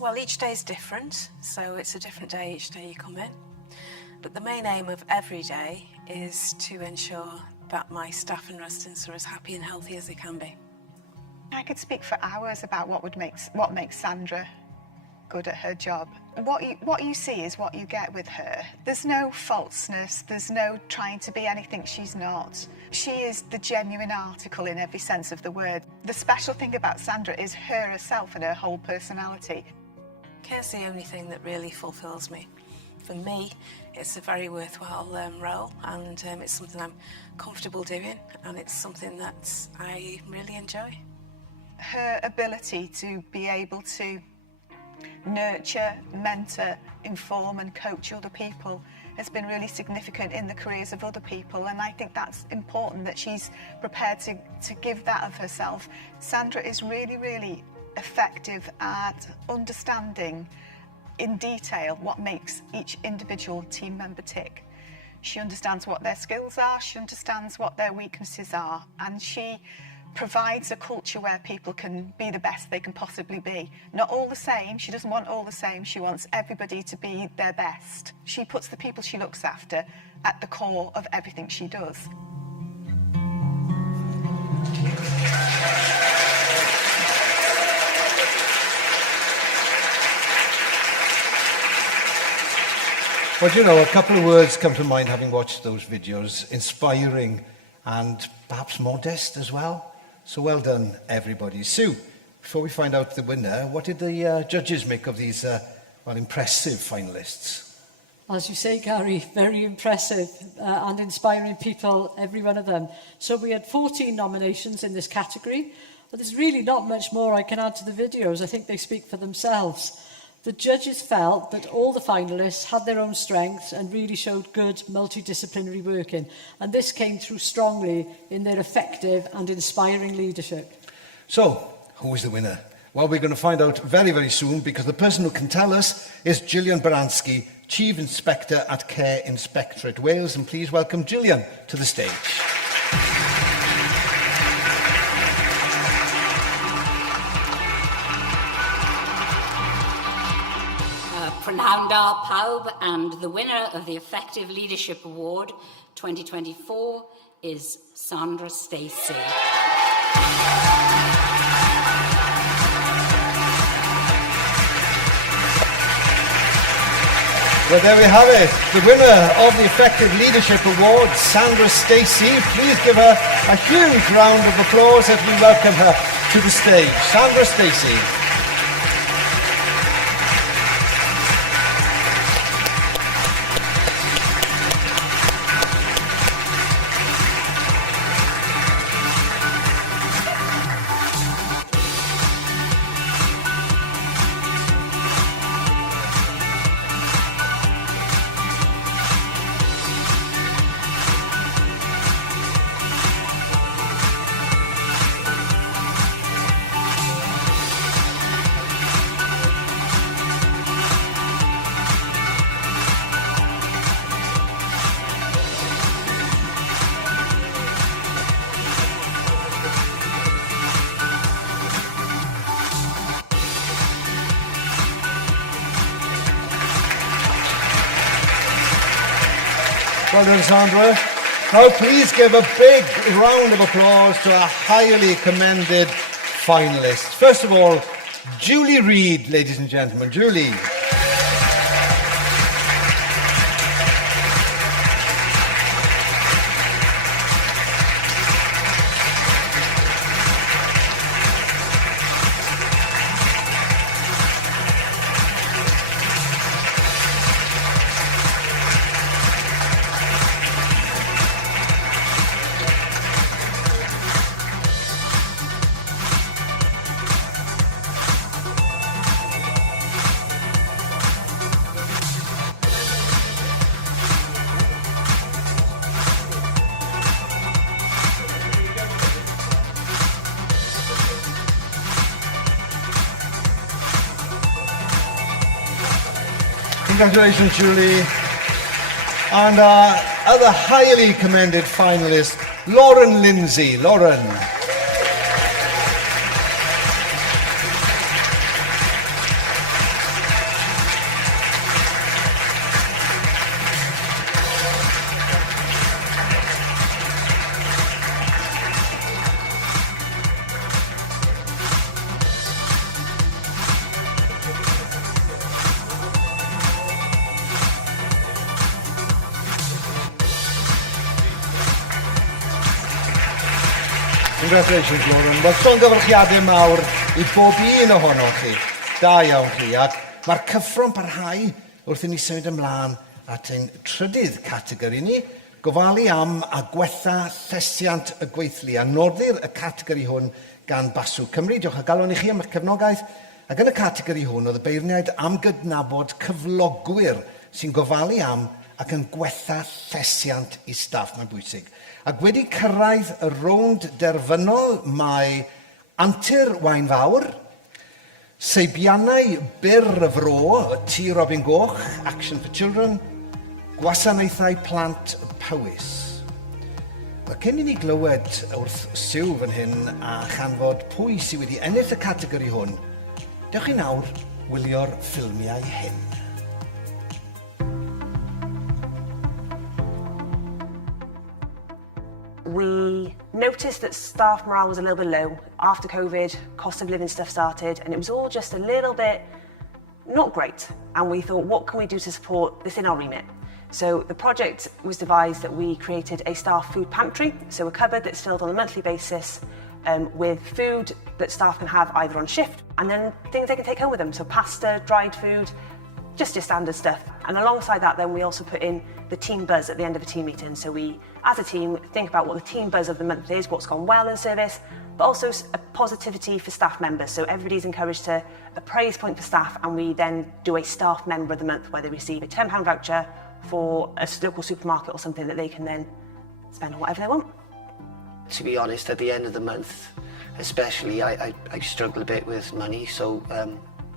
Well, each day is different, so it's a different day each day you come in. But the main aim of every day is to ensure that my staff and residents are as happy and healthy as they can be. I could speak for hours about what makes Sandra good at her job. What you see is what you get with her. There's no falseness, there's no trying to be anything she's not. She is the genuine article in every sense of the word. The special thing about Sandra is her herself and her whole personality. Care's the only thing that really fulfills me. For me, it's a very worthwhile role, and it's something I'm comfortable doing, and it's something that I really enjoy. Her ability to be able to nurture, mentor, inform and coach other people has been really significant in the careers of other people, and I think that's important that she's prepared to give that of herself. Sandra is really, really effective at understanding in detail what makes each individual team member tick. She understands what their skills are, she understands what their weaknesses are, and she provides a culture where people can be the best they can possibly be. Not all the same, she doesn't want all the same, she wants everybody to be their best. She puts the people she looks after at the core of everything she does. Well, a couple of words come to mind having watched those videos. Inspiring and perhaps modest as well. So well done, everybody. Sue, before we find out the winner, what did the judges make of these impressive finalists? As you say, Garry, very impressive and inspiring people, every one of them. So we had 14 nominations in this category, but there's really not much more I can add to the videos. I think they speak for themselves. The judges felt that all the finalists had their own strengths and really showed good multidisciplinary working. And this came through strongly in their effective and inspiring leadership. So, who is the winner? Well, we're going to find out very, very soon, because the person who can tell us is Gillian Baranski, Chief Inspector at Care Inspectorate Wales. And please welcome Gillian to the stage. Prynhawn da pawb, and the winner of the Effective Leadership Award 2024 is Sandra Stacey. Well, there we have it. The winner of the Effective Leadership Award, Sandra Stacey. Please give her a huge round of applause as we welcome her to the stage. Sandra Stacey. Well done, Sandra. Now please give a big round of applause to our highly commended finalists. First of all, Julie Reid, ladies and gentlemen. Julie. Congratulations, Julie. And our other highly commended finalist, Lauren Lindsay. Lauren. Congratulations, Lauren. Wel, llongyfarchiadau mawr I bob un ohonoch chi. Da iawn chi. Ac mae'r cyffro'n parhau wrth I ni symud ymlaen at ein trydydd categori ni, gofalu am a gwella llesiant y gweithlu. A noddir y categori hwn gan Basw Cymru. Diolch o galon I chi am eich cefnogaeth. Ac yn y categori hwn, oedd y beirniaid am gydnabod cyflogwyr sy'n gofalu am ac yn gwella llesiant I staff. Mae'n bwysig. Ac wedi cyrraedd y rownd derfynol mae Antur Waenfawr, Seibiannau Byr y Fro, Tŷ Robin Goch, Action for Children, Gwasanaethau Plant Powys. Cyn I ni glywed wrth Siw fan hyn a chanfod pwy sydd wedi ennill y categori hwn, dewch I nawr wylio'r ffilmiau hyn. We noticed that staff morale was a little bit low after COVID, cost of living stuff started, and it was all just a little bit not great. And we thought, what can we do to support this in our remit? So the project was devised that we created a staff food pantry, so a cupboard that's filled on a monthly basis with food that staff can have either on shift, and then things they can take home with them, so pasta, dried food, just your standard stuff. And alongside that, then we also put in the team buzz at the end of a team meeting. So we, as a team, think about what the team buzz of the month is, what's gone well in service, but also a positivity for staff members. So everybody's encouraged to a praise point for staff, and we then do a staff member of the month where they receive a £10 voucher for a local supermarket or something that they can then spend on whatever they want. To be honest, at the end of the month, especially, I struggle a bit with money, so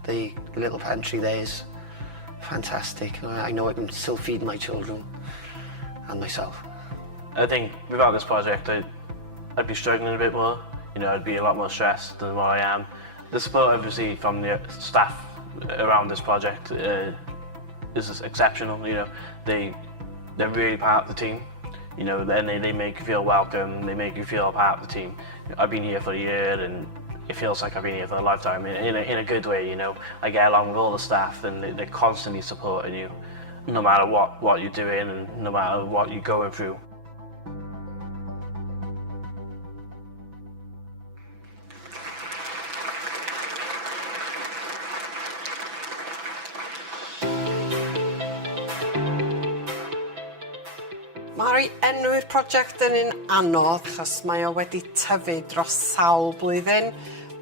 the little pantry there is fantastic. I know I can still feed my children and myself. I think without this project, I'd be struggling a bit more. You know, I'd be a lot more stressed than what I am. The support I've received from the staff around this project is exceptional. You know, they're really part of the team. You know, and they make you feel welcome. They make you feel part of the team. I've been here for a year, and it feels like I've been here for a lifetime. In a good way, you know. I get along with all the staff, and they're constantly supporting you, no matter what you're doing and no matter what you're going through. Mae'r enw'r prosiect yn un anodd achos mae o wedi tyfu dros sawl blwyddyn.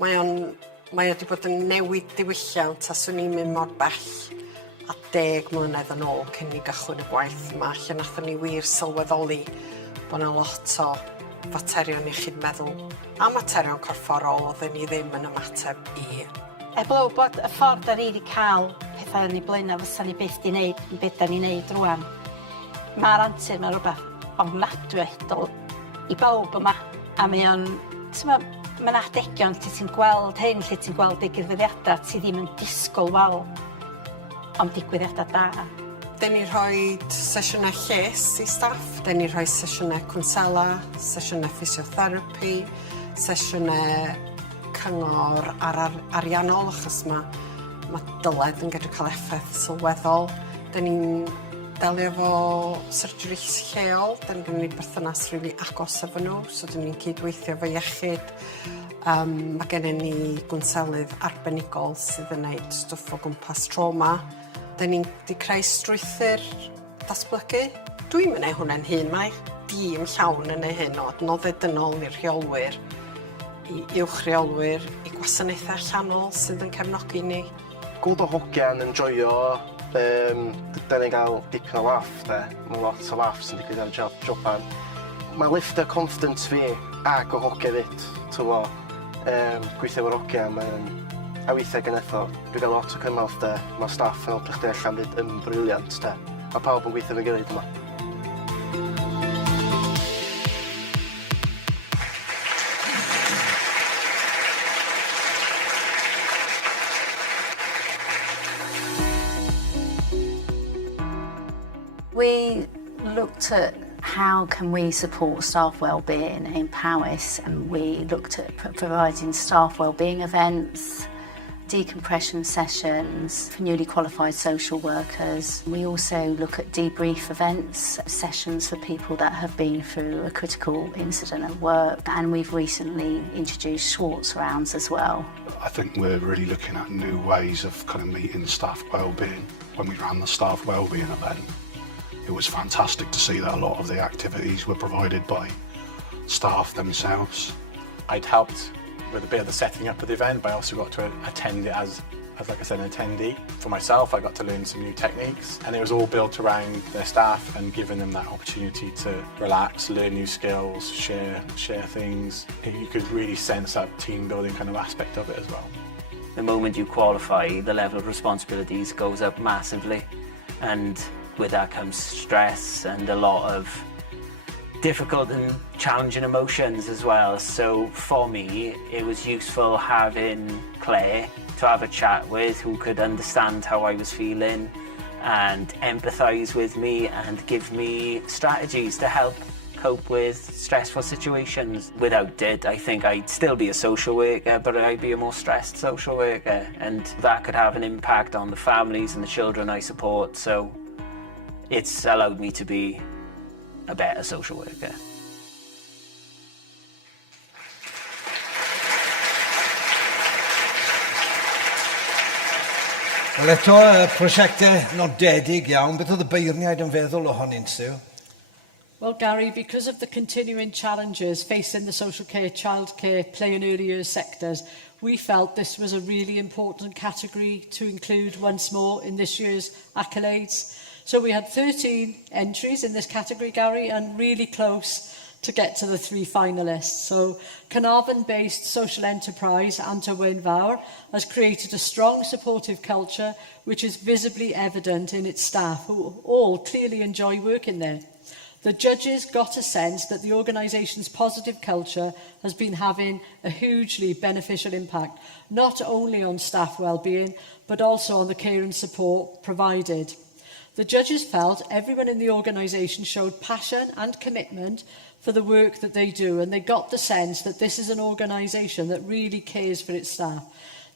Mae o wedi bod yn newid diwylliant a swn i'n mynd mor bell a 10 mlynedd yn ôl cyn i gychwyn y gwaith yma, lle nathon ni wir sylweddoli bod yna lot o faterion iechyd meddwl a materion corfforol oedden ni ddim yn ymateb i. Eblaw bod y ffordd da ni wedi cael pethau yn ei blaenau fysa ni byth di wneud yn beth da ni'n wneud rwan. Mae'r antur mae'n rhywbeth ofnadwy i bawb yma. A mae'n adegion lle ti'n gweld hyn, lle ti'n gweld digwyddiadau ti ddim yn disgwyl wal am digwyddiadau da. Den ni rhoi sesiynau lles i staff, den ni rhoi sesiynau cwnsela, sesiynau physiotherapy, sesiynau cyngor ariannol achos mae dyled yn gallu cael effaith sylweddol. Den ni'n delio efo surgeries lleol, da ni'n gwneud berthynas rili agos efo nhw, so da ni'n cydweithio efo iechyd. Mae gennym ni gwnselydd arbenigol sydd yn gwneud stwff o gwmpas trauma. Da ni'n creu strwythyr datblygu. Dwi'n mynd hwnna'n hun, mae dîm llawn yn ei hyn o adnoddau dynol i'r rheolwyr, i uwch rheolwyr, i gwasanaethau allanol sydd yn cefnogi ni. Gweld o hogiau'n enjoyo. Da ni gael dipyn o laff, mae lot o laff sy'n digwydd ar y joban. Mae lifter confidence fi ag o hogia fyd, gweithio efo'r hogia, a weithiau gynnethol. Dwi'n gael lot o cymorth, mae staff yn helpu chdi allan byd yn briliant, a pawb yn gweithio efo'n gilydd yma. We looked at how can we support staff wellbeing in Powys, and we looked at providing staff wellbeing events, decompression sessions for newly qualified social workers. We also look at debrief events, sessions for people that have been through a critical incident at work, and we've recently introduced Schwartz rounds as well. I think we're really looking at new ways of kind of meeting staff wellbeing. When we ran the staff wellbeing event, it was fantastic to see that a lot of the activities were provided by staff themselves. I'd helped with a bit of the setting up of the event, but I also got to attend it as like I said, an attendee. For myself, I got to learn some new techniques, and it was all built around their staff and giving them that opportunity to relax, learn new skills, share things. You could really sense that team building kind of aspect of it as well. The moment you qualify, the level of responsibilities goes up massively, and with that comes stress and a lot of difficult and challenging emotions as well. So for me, it was useful having Claire to have a chat with, who could understand how I was feeling and empathise with me and give me strategies to help cope with stressful situations. Without it, I think I'd still be a social worker, but I'd be a more stressed social worker, and that could have an impact on the families and the children I support. So it's allowed me to be a better social worker. Wel eto, prosiectau nodedig iawn. Beth oedd y beirniaid yn feddwl ohonynt, Sue? Well, Garry, because of the continuing challenges facing the social care, childcare, play and early years sectors, we felt this was a really important category to include once more in this year's Accolades. So we had 13 entries in this category, Garry, and really close to get to the 3 finalists. So Carnarvon-based social enterprise Ymunwch has created a strong supportive culture which is visibly evident in its staff, who all clearly enjoy working there. The judges got a sense that the organisation's positive culture has been having a hugely beneficial impact, not only on staff well-being, but also on the care and support provided. The judges felt everyone in the organisation showed passion and commitment for the work that they do, and they got the sense that this is an organisation that really cares for its staff.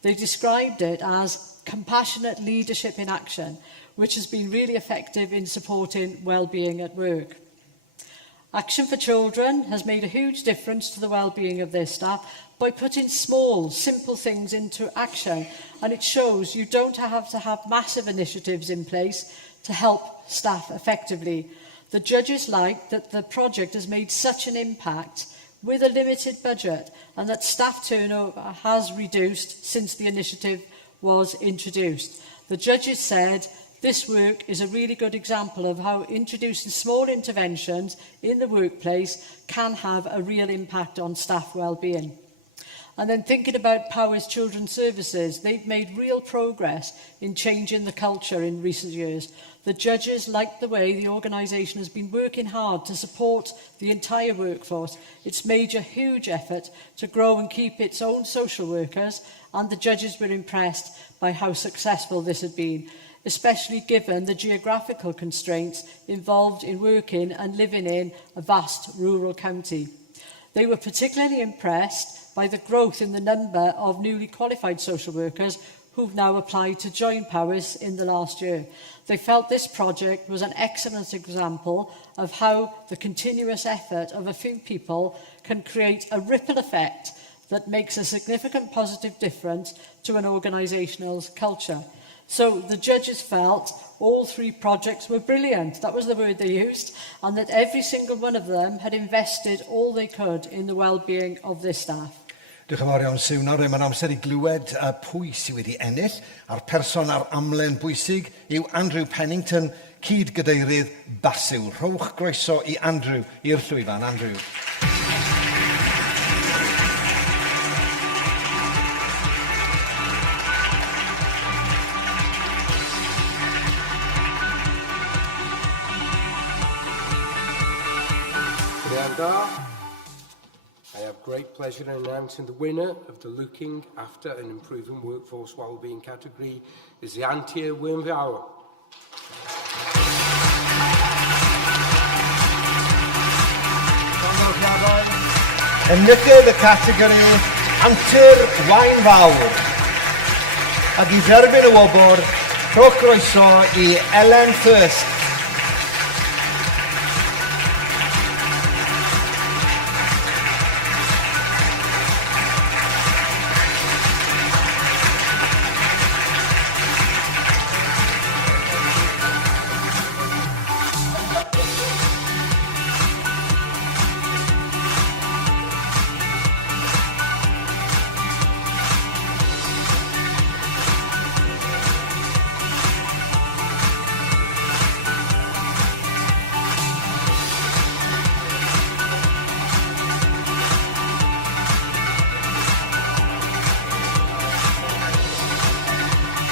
They described it as compassionate leadership in action, which has been really effective in supporting well-being at work. Action for Children has made a huge difference to the well-being of their staff by putting small, simple things into action, and it shows you don't have to have massive initiatives in place to help staff effectively. The judges like that the project has made such an impact with a limited budget, and that staff turnover has reduced since the initiative was introduced. The judges said this work is a really good example of how introducing small interventions in the workplace can have a real impact on staff well-being. And then thinking about Powers Children's Services, they've made real progress in changing the culture in recent years. The judges like the way the organisation has been working hard to support the entire workforce. It's made a huge effort to grow and keep its own social workers, and the judges were impressed by how successful this had been, especially given the geographical constraints involved in working and living in a vast rural county. They were particularly impressed by the growth in the number of newly qualified social workers who've now applied to join Powers in the last year. They felt this project was an excellent example of how the continuous effort of a few people can create a ripple effect that makes a significant positive difference to an organisation's culture. So the judges felt all three projects were brilliant, that was the word they used, and that every single one of them had invested all they could in the well-being of their staff. Diolch yn fawr iawn, Siw. Nawr, mae'n amser I glywed pwy sydd wedi ennill. A'r person ar amlen bwysig yw Andrew Pennington, cyd-gadeirydd Basiw. Rhowch groeso I Andrew i'r llwyfan. Andrew. I have great pleasure in announcing the winner of the Looking After and Improving Workforce Wellbeing category is the Ymunwch. Enillydd y categori Antur Weinfawr. Ac I dderbyn y wobr, rhowch groeso I Ellen First.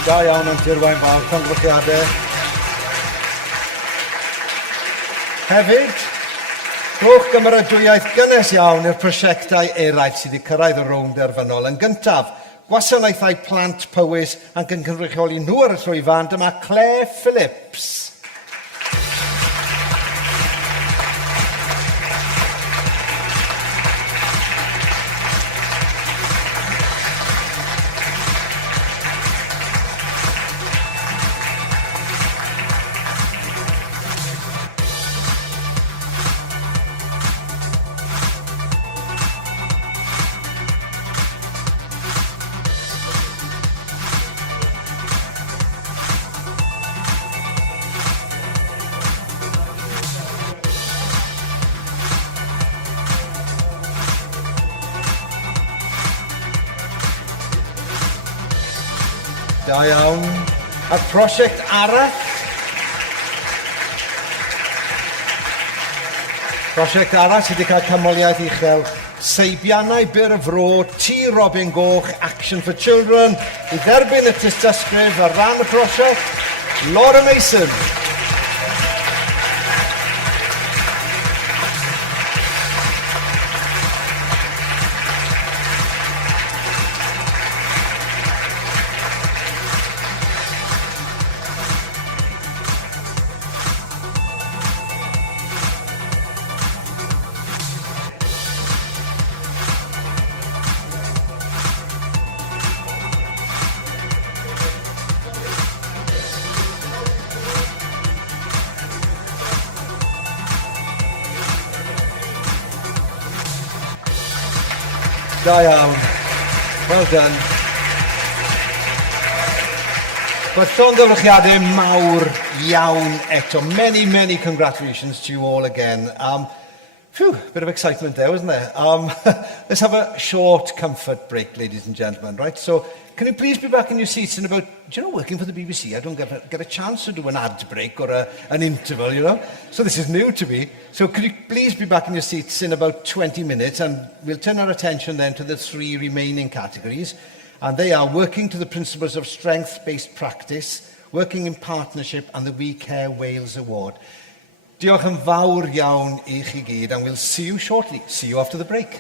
Da iawn Antur Weinfawr, conglygiadau. Hefyd, rhowch gymeradwyaeth gynnes iawn i'r prosiectau eraill sydd wedi cyrraedd y rownd derfynol. Yn gyntaf, gwasanaethau plant Powys ac yn cynrychioli nhw ar y llwyfan, dyma Claire Phillips. Da iawn. A prosiect arall. Prosiect arall sydd wedi cael cymoliaeth uchel. Seibiannau byr y fro, T. Robin Goch, Action for Children. I dderbyn y tystysgrif ar ran y prosiect, Laura Mason. Da iawn. Well done. But llongyfrychiadau mawr iawn eto. Many, many congratulations to you all again. Phew, bit of excitement there, wasn't there? Let's have a short comfort break, ladies and gentlemen, right? So, can you please be back in your seats in about, do you know, working for the BBC, I don't get a chance to do an ad break or an interval, you know? So this is new to me. So could you please be back in your seats in about 20 minutes, and we'll turn our attention then to the 3 remaining categories. And they are working to the principles of strength-based practice, working in partnership, and the We Care Wales Award. Diolch yn fawr iawn I chi gyd, and we'll see you shortly. See you after the break.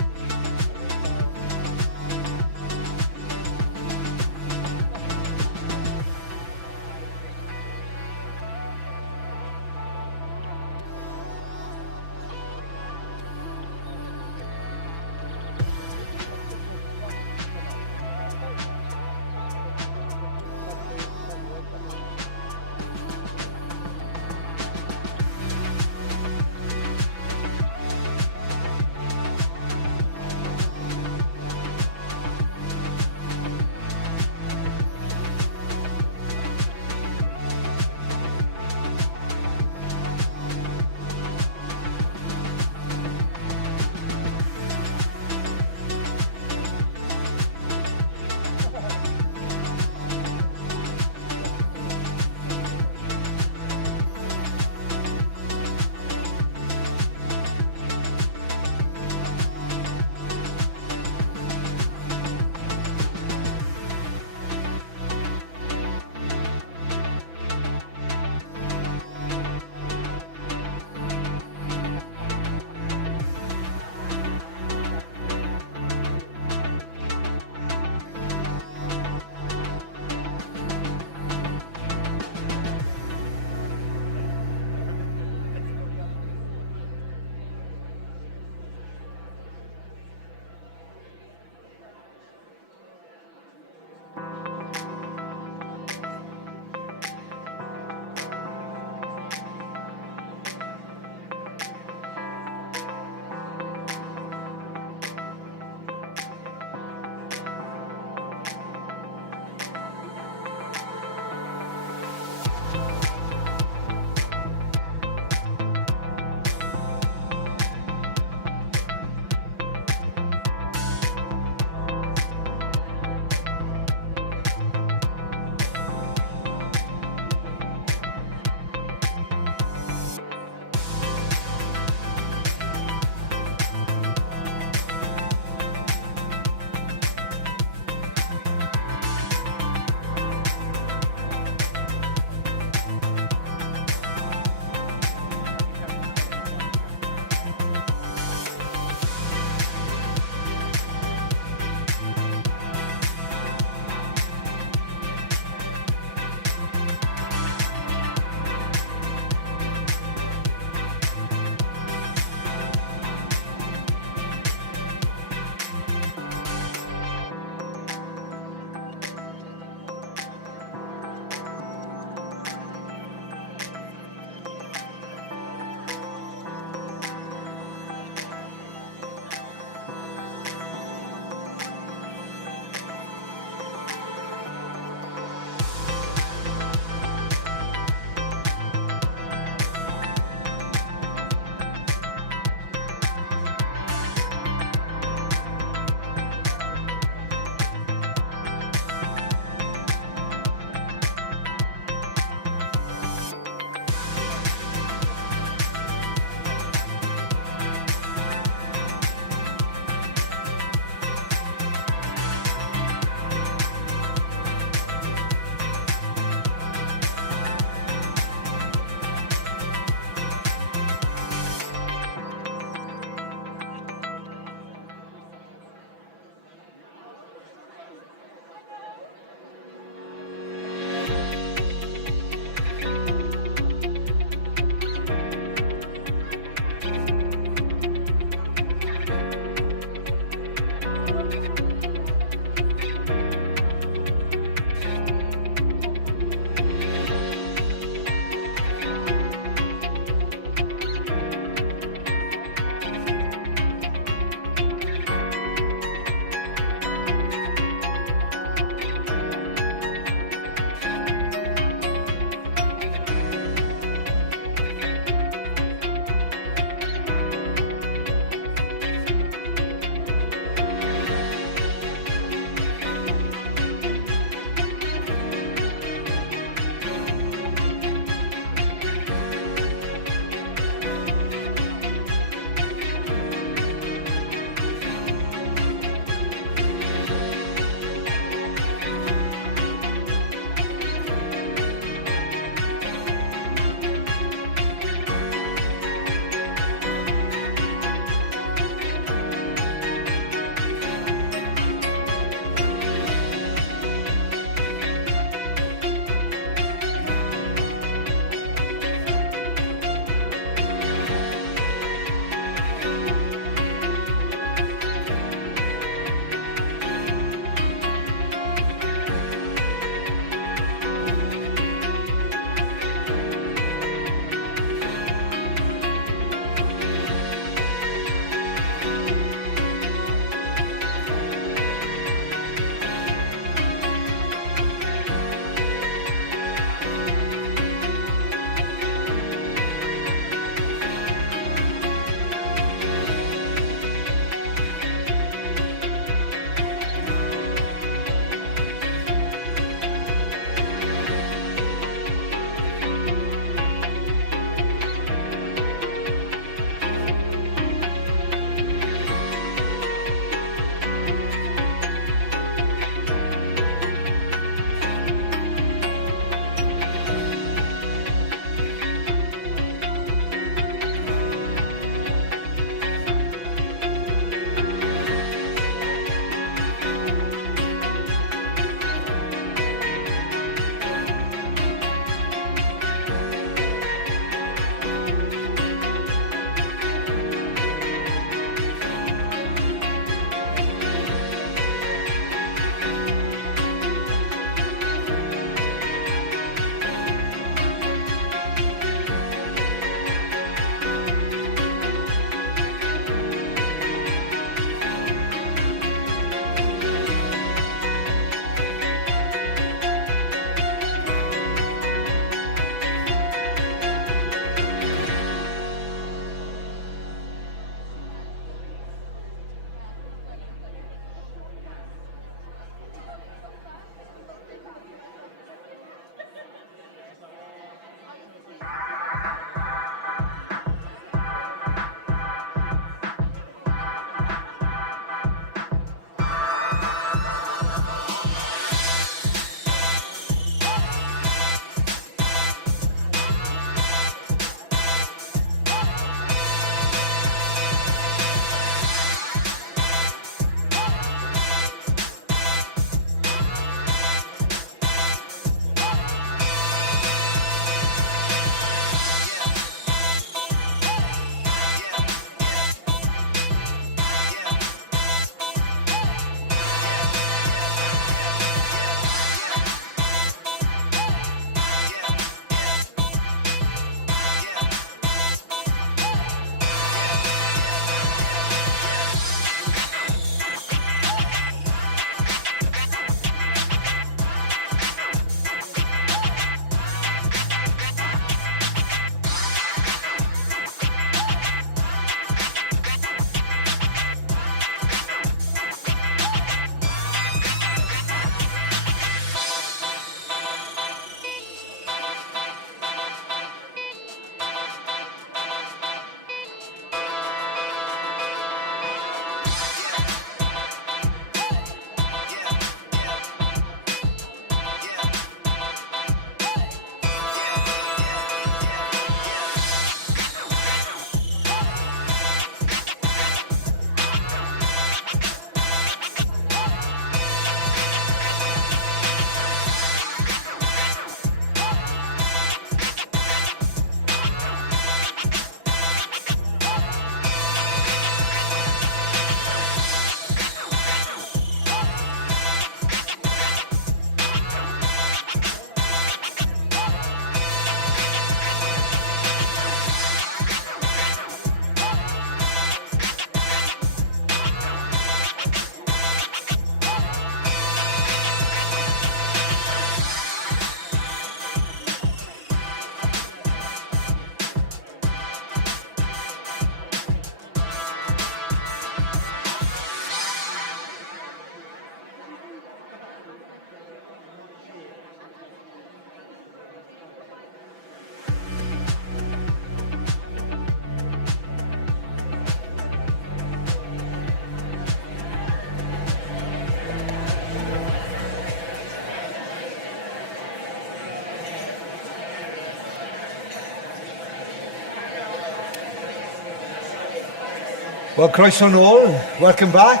Wel, croeso nôl. Welcome back.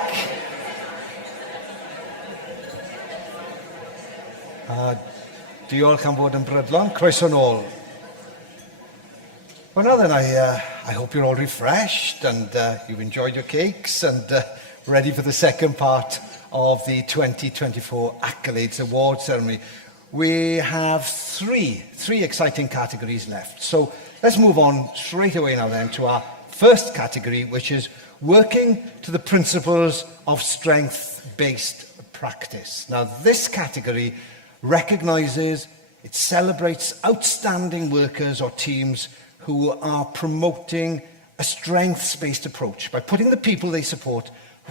Diolch am fod yn brydlon. Croeso nôl. Well, now then, I hope you're all refreshed and you've enjoyed your cakes and ready for the second part of the 2024 Accolades Award ceremony. We have three exciting categories left. So let's move on straight away now then to our first category, which is working to the principles of strength-based practice. Now, this category recognises, it celebrates outstanding workers or teams who are promoting a strengths-based approach by putting the people they support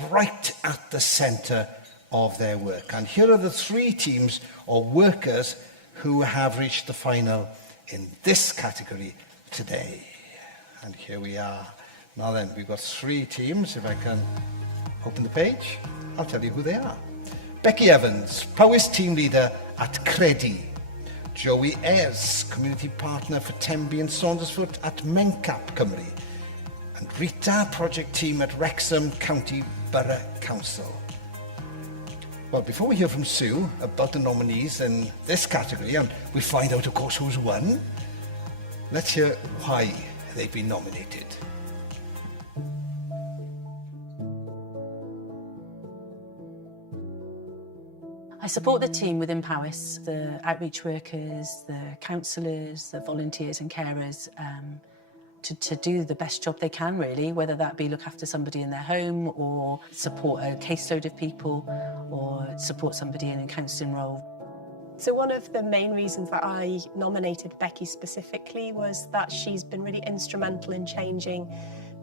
right at the centre of their work. And here are the three teams or workers who have reached the final in this category today. And here we are. Now then, we've got three teams. If I can open the page, I'll tell you who they are. Becky Evans, Powys Team Leader at Credu. Joey Ayres, Community Partner for Tenby and Saundersfoot at Mencap, Cymru. And Rita, Project Team at Wrexham County Borough Council. Well, before we hear from Sue about the nominees in this category, and we find out, of course, who's won, let's hear why they've been nominated. I support the team within Powys, the outreach workers, the counsellors, the volunteers and carers, to do the best job they can, really, whether that be look after somebody in their home or support a caseload of people or support somebody in a counselling role. So one of the main reasons that I nominated Becky specifically was that she's been really instrumental in changing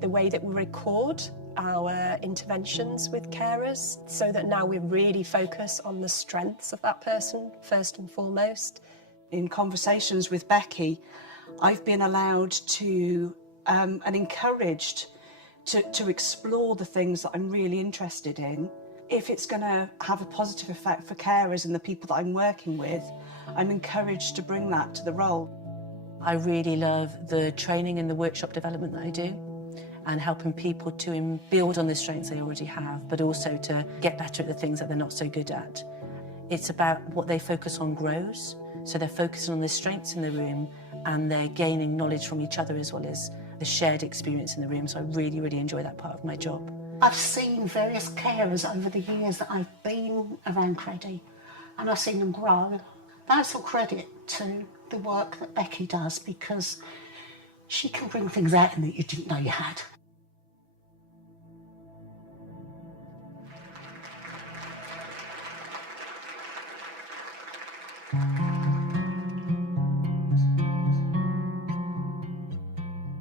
the way that we record our interventions with carers, so that now we really focus on the strengths of that person first and foremost. In conversations with Becky, I've been allowed to and encouraged to explore the things that I'm really interested in. If it's going to have a positive effect for carers and the people that I'm working with, I'm encouraged to bring that to the role. I really love the training and the workshop development that I do, and helping people to build on the strengths they already have, but also to get better at the things that they're not so good at. It's about what they focus on grows, so they're focusing on the strengths in the room and they're gaining knowledge from each other as well as the shared experience in the room. So I really, really enjoy that part of my job. I've seen various carers over the years that I've been around Credu, and I've seen them grow. That's all credit to the work that Becky does, because she can bring things out in that you didn't know you had.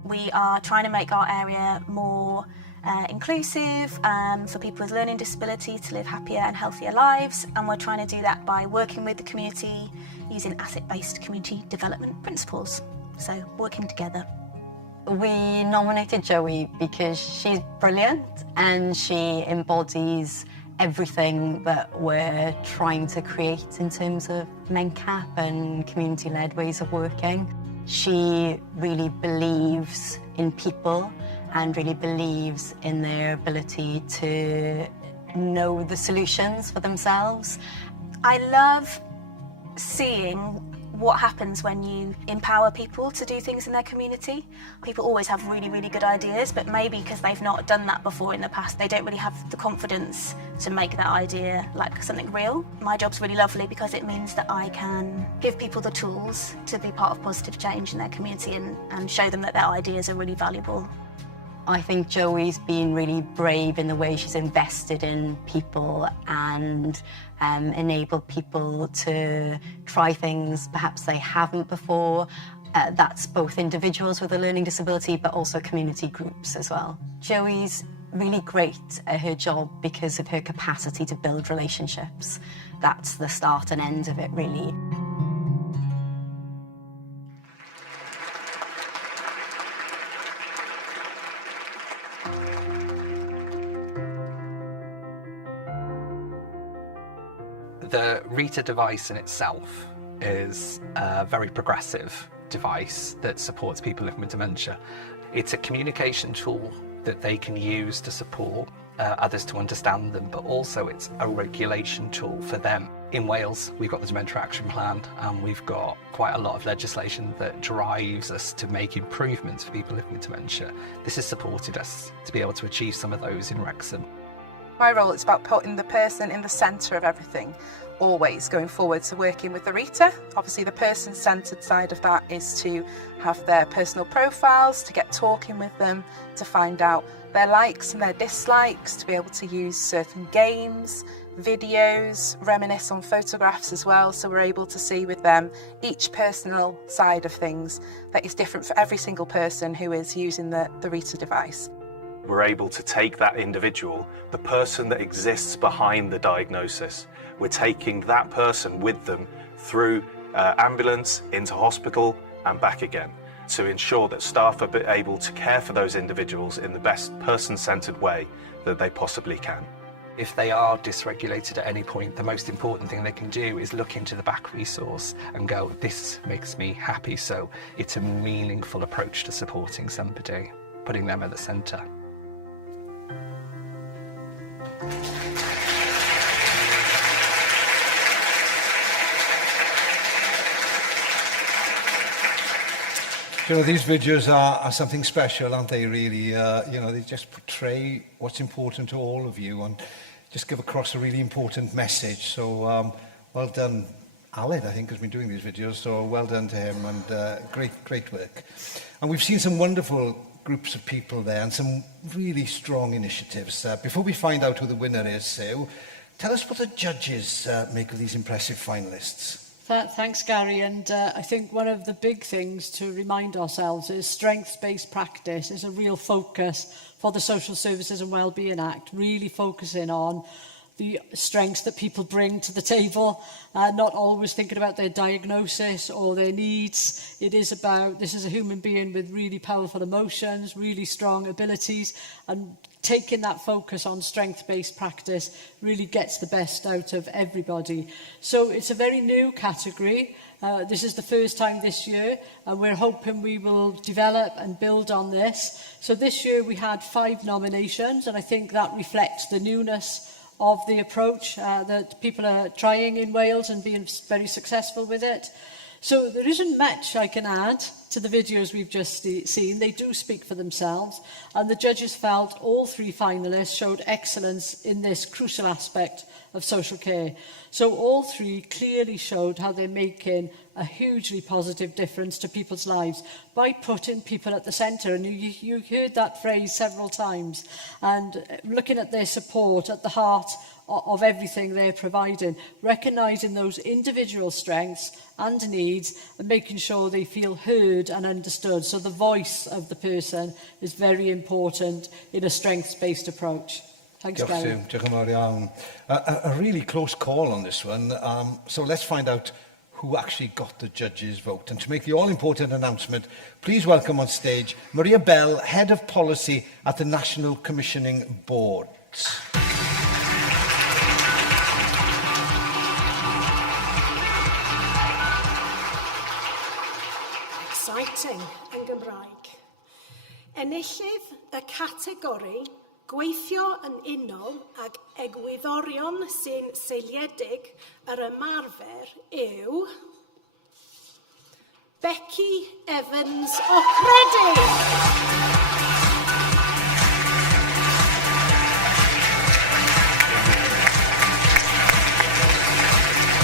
We are trying to make our area more inclusive for people with learning disability to live happier and healthier lives, and we're trying to do that by working with the community using asset-based community development principles. So working together. We nominated Joey because she's brilliant and she embodies everything that we're trying to create in terms of Mencap and community-led ways of working. She really believes in people and really believes in their ability to know the solutions for themselves. I love seeing what happens when you empower people to do things in their community. People always have really, really good ideas, but maybe because they've not done that before in the past, they don't really have the confidence to make that idea like something real. My job's really lovely because it means that I can give people the tools to be part of positive change in their community and show them that their ideas are really valuable. I think Joey's been really brave in the way she's invested in people and enabled people to try things perhaps they haven't before. That's both individuals with a learning disability but also community groups as well. Joey's really great at her job because of her capacity to build relationships. That's the start and end of it, really. The Rita device in itself is a very progressive device that supports people living with dementia. It's a communication tool that they can use to support others to understand them, but also it's a regulation tool for them. In Wales, we've got the Dementia Action Plan, and we've got quite a lot of legislation that drives us to make improvements for people living with dementia. This has supported us to be able to achieve some of those in Wrexham. My role is about putting the person in the centre of everything, always going forward. So working with the reader, obviously the person-centred side of that is to have their personal profiles, to get talking with them, to find out their likes and their dislikes, to be able to use certain games, videos, reminisce on photographs as well, so we're able to see with them each personal side of things that is different for every single person who is using the reader device. We're able to take that individual, the person that exists behind the diagnosis, we're taking that person with them through ambulance, into hospital and back again, to ensure that staff are able to care for those individuals in the best person-centred way that they possibly can. If they are dysregulated at any point, the most important thing they can do is look into the back resource and go, this makes me happy. So it's a meaningful approach to supporting somebody, putting them at the centre. You know, these videos are something special, aren't they, really? You know, they just portray what's important to all of you and just give across a really important message. So, well done, Aled, I think, has been doing these videos, so well done to him, and great work. And we've seen some wonderful groups of people there and some really strong initiatives. Before we find out who the winner is, Sue, tell us what the judges make of these impressive finalists. Thanks, Garry. And I think one of the big things to remind ourselves is strengths-based practice is a real focus for the Social Services and Wellbeing Act, really focusing on the strengths that people bring to the table, not always thinking about their diagnosis or their needs. It is about, this is a human being with really powerful emotions, really strong abilities, and taking that focus on strength-based practice really gets the best out of everybody. So it's a very new category. This is the first time this year, and we're hoping we will develop and build on this. So this year we had 5 nominations, and I think that reflects the newness of the approach that people are trying in Wales and being very successful with it. So there isn't much I can add to the videos we've just seen. They do speak for themselves, and the judges felt all 3 finalists showed excellence in this crucial aspect of social care. So all 3 clearly showed how they're making a hugely positive difference to people's lives by putting people at the centre. And you heard that phrase several times. And looking at their support at the heart of everything they're providing, recognising those individual strengths and needs and making sure they feel heard and understood. So the voice of the person is very important in a strengths-based approach. Thanks, Garry. A really close call on this one. So let's find out who actually got the judges' vote. And to make the all-important announcement, please welcome on stage Maria Bell, Head of Policy at the National Commissioning Board. Exciting yn Gymraeg. Enillydd y categori gweithio yn unol ag egwyddorion sy'n seiliedig ar ymarfer yw Becky Evans o Credi.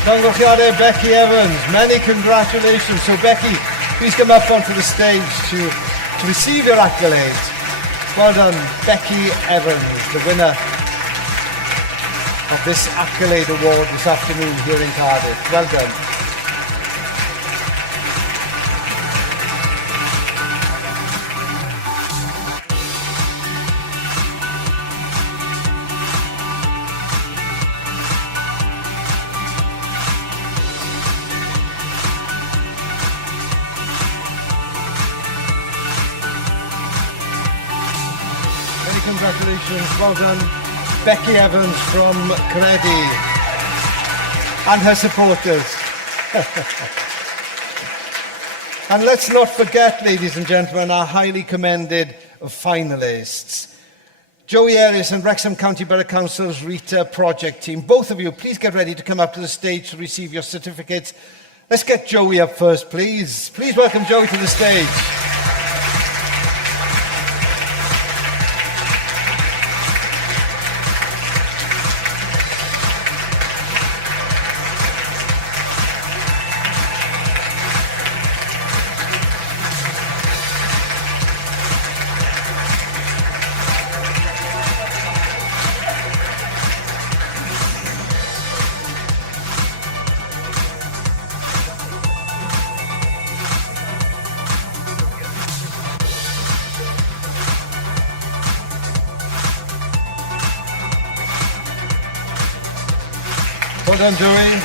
Congratulations, Becky Evans. Many congratulations. So Becky, please come up onto the stage to receive your accolades. Well done, Becky Evans, the winner of this Accolade Award this afternoon here in Cardiff. Well done. Congratulations, well done, Becky Evans from Credi and her supporters. And let's not forget, ladies and gentlemen, our highly commended finalists. Joey Ellis and Wrexham County Borough Council's Rita project team. Both of you, please get ready to come up to the stage to receive your certificates. Let's get Joey up first, please. Please welcome Joey to the stage. Well done, Joey.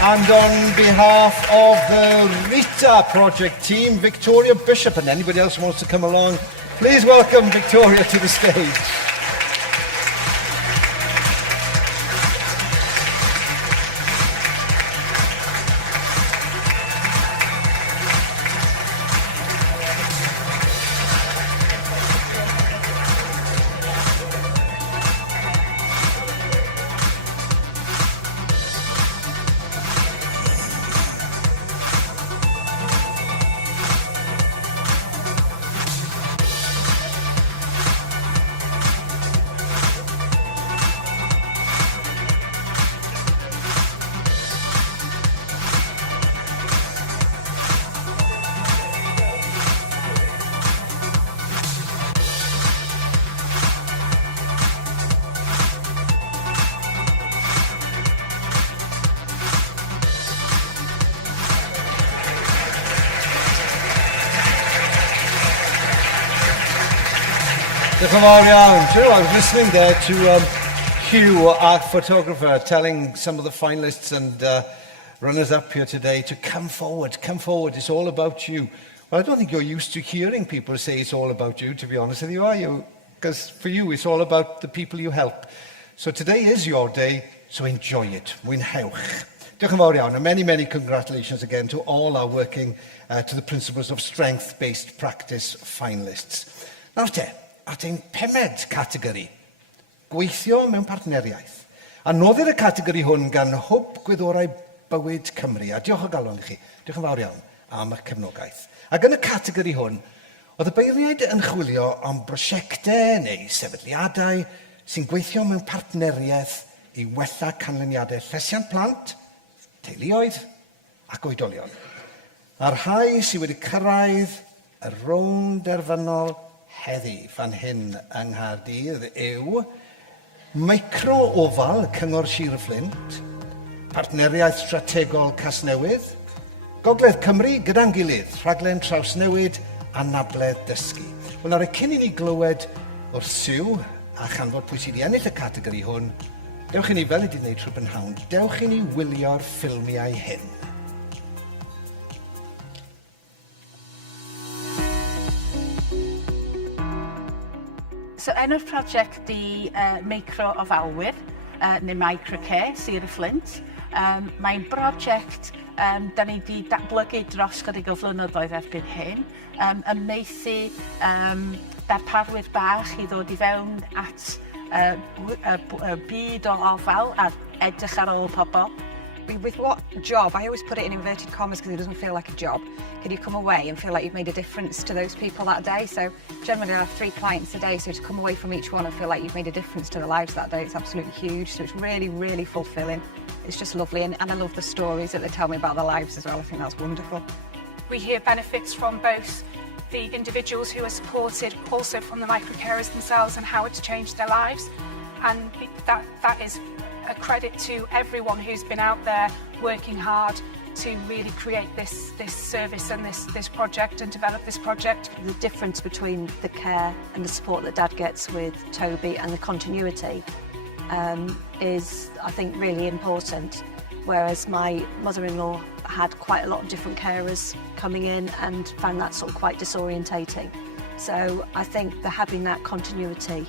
And on behalf of the Rita project team, Victoria Bishop, and anybody else who wants to come along, please welcome Victoria to the stage. Diolch yn fawr iawn. Do you know, I was listening there to Hugh, our photographer, telling some of the finalists and runners-up here today to come forward, it's all about you. Well, I don't think you're used to hearing people say it's all about you, to be honest with you, are you? Because for you, it's all about the people you help. So today is your day, so enjoy it. Mwynhewch. Diolch yn fawr iawn, and many, many congratulations again to all our working to the Principles of Strength-Based Practice finalists. Nawr te, at ein pemed categori, gweithio mewn partneriaeth. A noddir y categori hwn gan hwb gwyddorau bywyd Cymru. A diolch o galon i chi. Diolch yn fawr iawn am y cefnogaeth. Ac yn y categori hwn, oedd y beirniaid yn chwilio am brosiectau neu sefydliadau sy'n gweithio mewn partneriaeth i wella canlyniadau llesiant plant, teuluoedd ac oedolion. A'r rhai sydd wedi cyrraedd y rownd derfynol heddi fan hyn yng Nghaerdydd yw Gofal, Cyngor Sir Fflint, Partneriaeth Strategol Casnewydd, Gogledd Cymru gyda'n gilydd, Rhaglen Trawsnewid a Nabledd Dysgu. Wel, nawr, cyn i ni glywed o'r Sue a chanfod pwy sydd wedi ennill y categori hwn, dewch i ni, fel i wedi gwneud trwy bynhawn, dewch i ni wylio'r ffilmiau hyn. So enw'r prosiect di Meicro Ofalwyr, neu Microcare, Sir y Fflint. Mae'n brosiect da ni wedi datblygu dros chydig o flynyddoedd erbyn hyn, ymneithu darparwyr bach i ddod i fewn at y byd o ofal a edrych ar ôl pobl. With what job, I always put it in inverted commas because it doesn't feel like a job. Can you come away and feel like you've made a difference to those people that day? So generally I have 3 clients a day, so to come away from each one and feel like you've made a difference to their lives that day, it's absolutely huge. So it's really, really fulfilling. It's just lovely, and I love the stories that they tell me about their lives as well. I think that's wonderful. We hear benefits from both the individuals who are supported, also from the microcarers themselves and how it's changed their lives. And that is a credit to everyone who's been out there working hard to really create this service and this project and develop this project. The difference between the care and the support that Dad gets with Toby and the continuity is, I think, really important. Whereas my mother-in-law had quite a lot of different carers coming in and found that sort of quite disorientating. So I think that having that continuity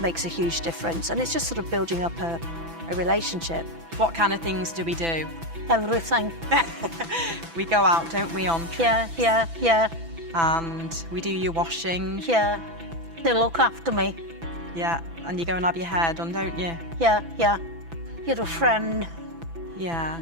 makes a huge difference, and it's just sort of building up a relationship. What kind of things do we do? Everything. We go out, don't we, on? Yeah. and we do your washing. Yeah, they look after me. Yeah, and you go and have your hair done, don't you? Yeah, yeah. You're a friend. Yeah.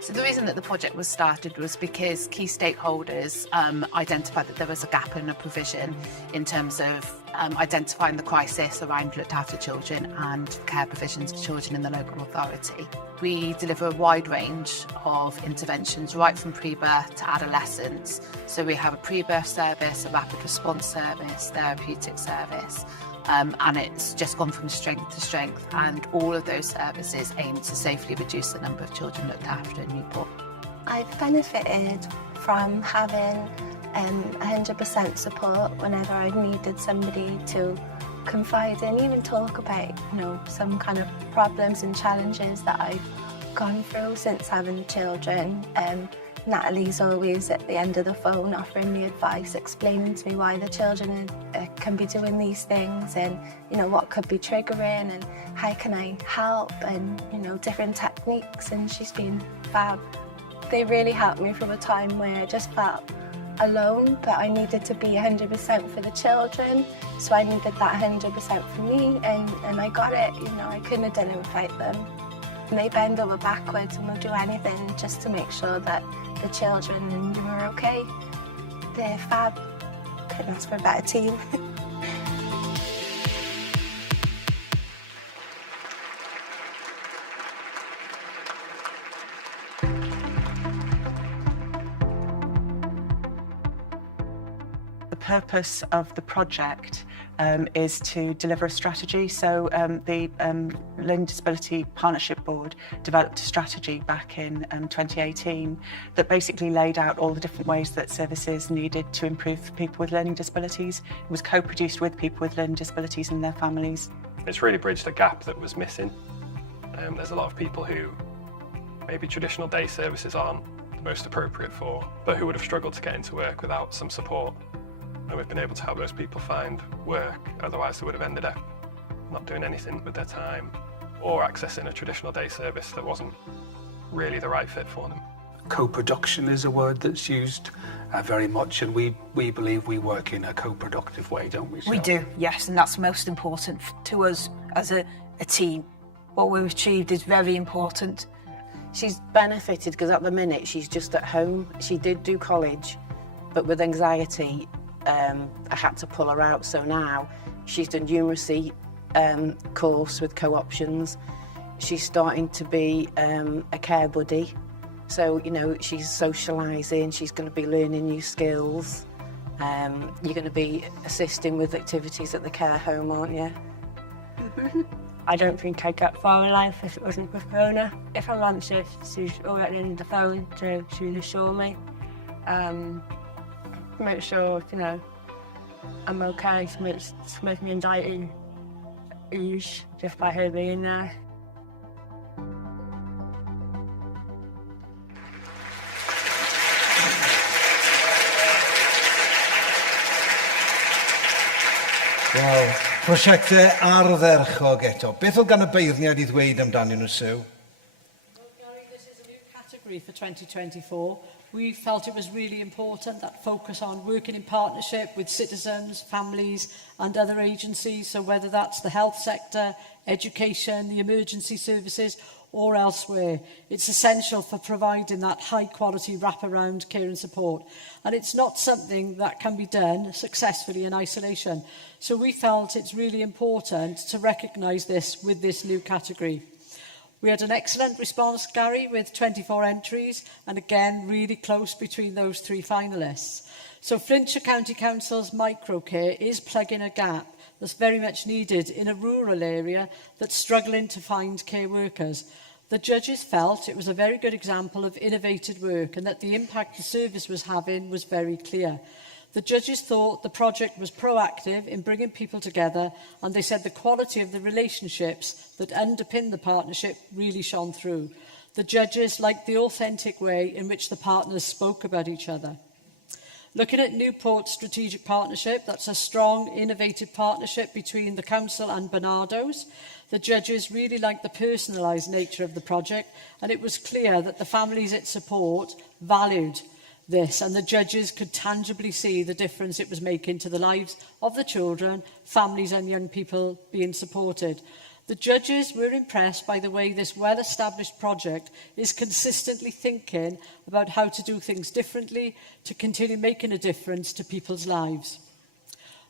So the reason that the project was started was because key stakeholders identified that there was a gap in a provision in terms of identifying the crisis around looked after children and care provisions for children in the local authority. We deliver a wide range of interventions right from pre-birth to adolescence. So we have a pre-birth service, a rapid response service, therapeutic service, and it's just gone from strength to strength, and all of those services aim to safely reduce the number of children looked after in Newport. I've benefited from having 100% support whenever I've needed somebody to confide in, even talk about, you know, some kind of problems and challenges that I've gone through since having children. Natalie's always at the end of the phone offering me advice, explaining to me why the children can be doing these things, and you know what could be triggering and how can I help, and you know, different techniques, and she's been fab. They really helped me from a time where I just felt alone, but I needed to be 100% for the children, so I needed that 100% for me, and I got it. You know, I couldn't have done it without them. And they bend over backwards and will do anything just to make sure that the children and you are okay. They're fab. Couldn't ask for a better team. The purpose of the project is to deliver a strategy. So the Learning Disability Partnership Board developed a strategy back in 2018 that basically laid out all the different ways that services needed to improve for people with learning disabilities. It was co-produced with people with learning disabilities and their families. It's really bridged a gap that was missing. There's a lot of people who maybe traditional day services aren't the most appropriate for, but who would have struggled to get into work without some support. And we've been able to help those people find work, otherwise they would have ended up not doing anything with their time or accessing a traditional day service that wasn't really the right fit for them. Co-production is a word that's used very much, and we believe we work in a co-productive way, don't we? We do, yes, and that's most important to us as a team. What we've achieved is very important. She's benefited because at the minute she's just at home. She did do college, but with anxiety, I had to pull her out, so now she's done numeracy course with co-options. She's starting to be a care buddy, so you know she's socialising, she's going to be learning new skills. You're going to be assisting with activities at the care home, aren't you? I don't think I'd get far in life if it wasn't for Fiona. If I'm anxious, she's already on the phone to reassure me. Make sure, you know, I'm okay, to make me anxiety ease just by her being there. Wel, prosiectau ardderchog eto. Beth oedd gan y beirniad I ddweud amdanyn nhw, Sue? Well, Garry, this is a new category for 2024. We felt it was really important, that focus on working in partnership with citizens, families and other agencies, so whether that's the health sector, education, the emergency services or elsewhere. It's essential for providing that high quality wraparound care and support, and it's not something that can be done successfully in isolation. So we felt it's really important to recognise this with this new category. We had an excellent response, Garry, with 24 entries, and again, really close between those three finalists. So Flintshire County Council's microcare is plugging a gap that's very much needed in a rural area that's struggling to find care workers. The judges felt it was a very good example of innovative work and that the impact the service was having was very clear. The judges thought the project was proactive in bringing people together, and they said the quality of the relationships that underpin the partnership really shone through. The judges liked the authentic way in which the partners spoke about each other. Looking at Newport Strategic Partnership, that's a strong, innovative partnership between the Council and Barnardo's. The judges really liked the personalised nature of the project, and it was clear that the families it support valued this, and the judges could tangibly see the difference it was making to the lives of the children, families and young people being supported. The judges were impressed by the way this well-established project is consistently thinking about how to do things differently to continue making a difference to people's lives.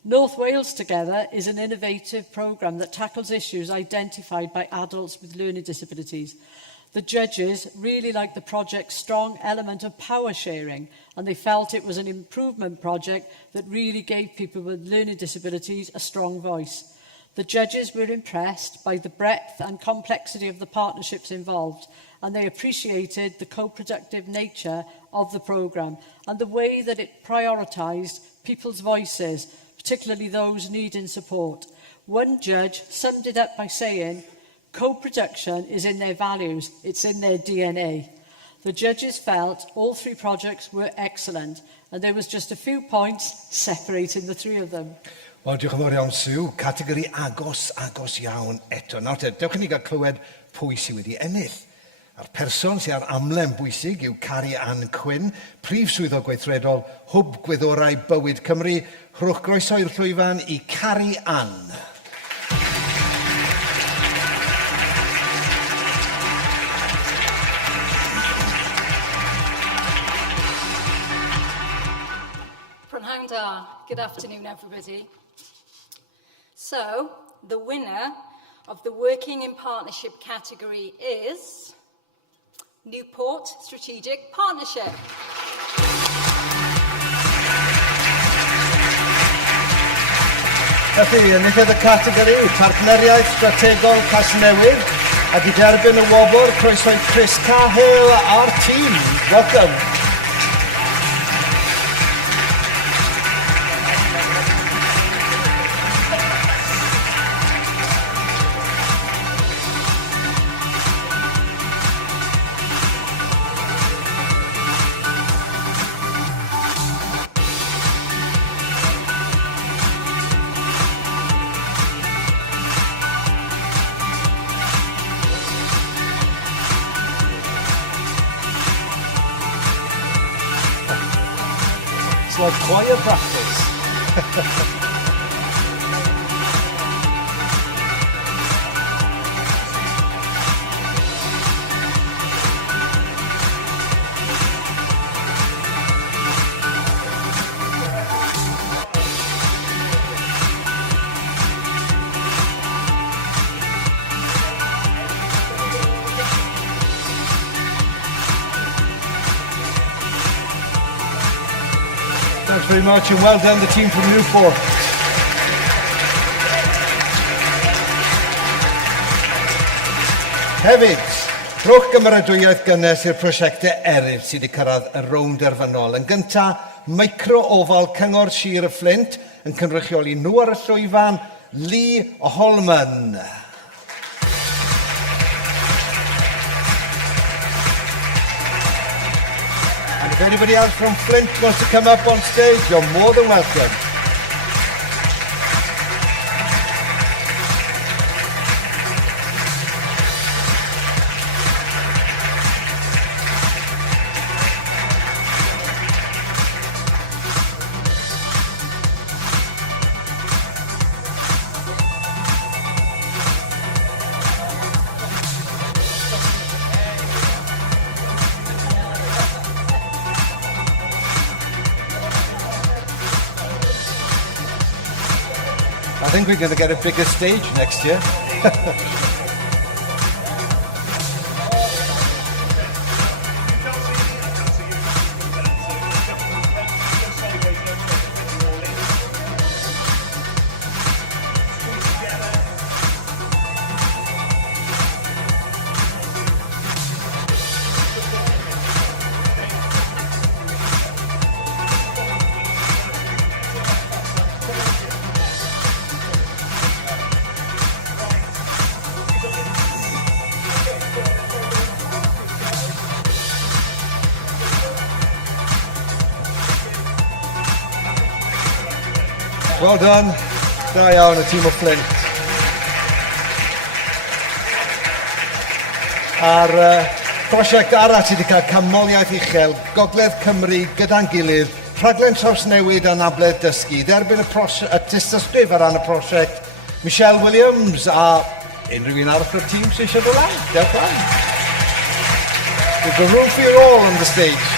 North Wales Together is an innovative programme that tackles issues identified by adults with learning disabilities. The judges really liked the project's strong element of power sharing, and they felt it was an improvement project that really gave people with learning disabilities a strong voice. The judges were impressed by the breadth and complexity of the partnerships involved, and they appreciated the co-productive nature of the programme and the way that it prioritised people's voices, particularly those needing support. One judge summed it up by saying, "Co-production is in their values, it's in their DNA." The judges felt all three projects were excellent, and there was just a few points separating the three of them. Wel, diolch yn fawr iawn, Sue. Categori agos iawn eto. Nawr te, dewch i ni gael clywed pwy sydd wedi ennill. A'r person sydd ar amlen bwysig yw Carry Ann Quinn, prif swyddog gweithredol, hwb gwyddorau bywyd Cymru. Rhowch groeso i'r llwyfan i Carry Ann. Prynhawn da. Good afternoon, everybody. So, the winner of the Working in Partnership category is Newport Strategic Partnership. Felly, enillodd y categori Partneriaeth Strategol Casnewydd, ac i derbyn y wobr, croeso i Chris Cahill a'r tîm. Welcome. Like choir practice. Thanks very much and well done the team from Newport. Hefyd, rhowch gymeradwyaeth gynnes i'r prosiectau eraill sydd wedi cyrraedd y rownd erfynol. Yn gyntaf, Ofal Cyngor Sir y Fflint yn cynrychioli nhw ar y llwyfan, Lee Holman. If anybody else from Flint wants to come up on stage, you're more than welcome. I think we're going to get a bigger stage next year. Well done. Da iawn, y tîm o Flint. A'r prosiect arall sydd wedi cael camoliaeth uchel, Gogledd Cymru gyda'n gilydd, rhaglen trawsnewid a nabledd dysgu. Derbyn y tystysgrif ar ran y prosiect, Michelle Williams a unrhyw un arall o'r tîm sydd eisiau dod lan. Diolch fan. There's a room for you all on the stage.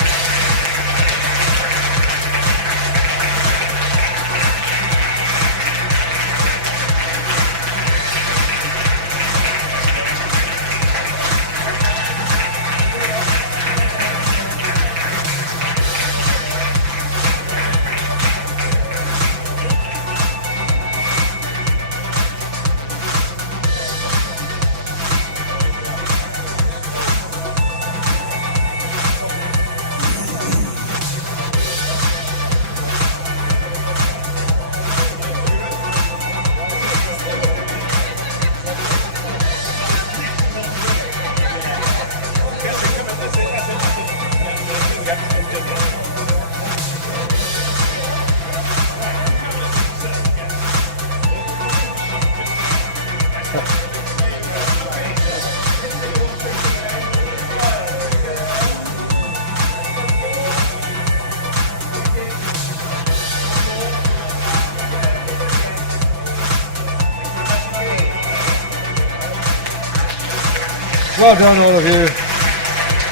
Well done, all of you.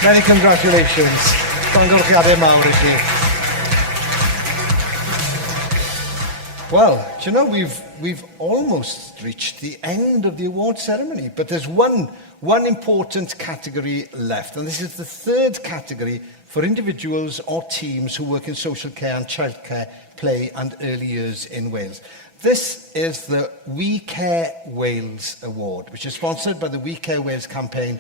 Many congratulations. Llongyfarchiadau mawr I chi. Well, do you know, we've almost reached the end of the award ceremony, but there's one important category left, and this is the third category for individuals or teams who work in social care and childcare, play and early years in Wales. This is the We Care Wales Award, which is sponsored by the We Care Wales campaign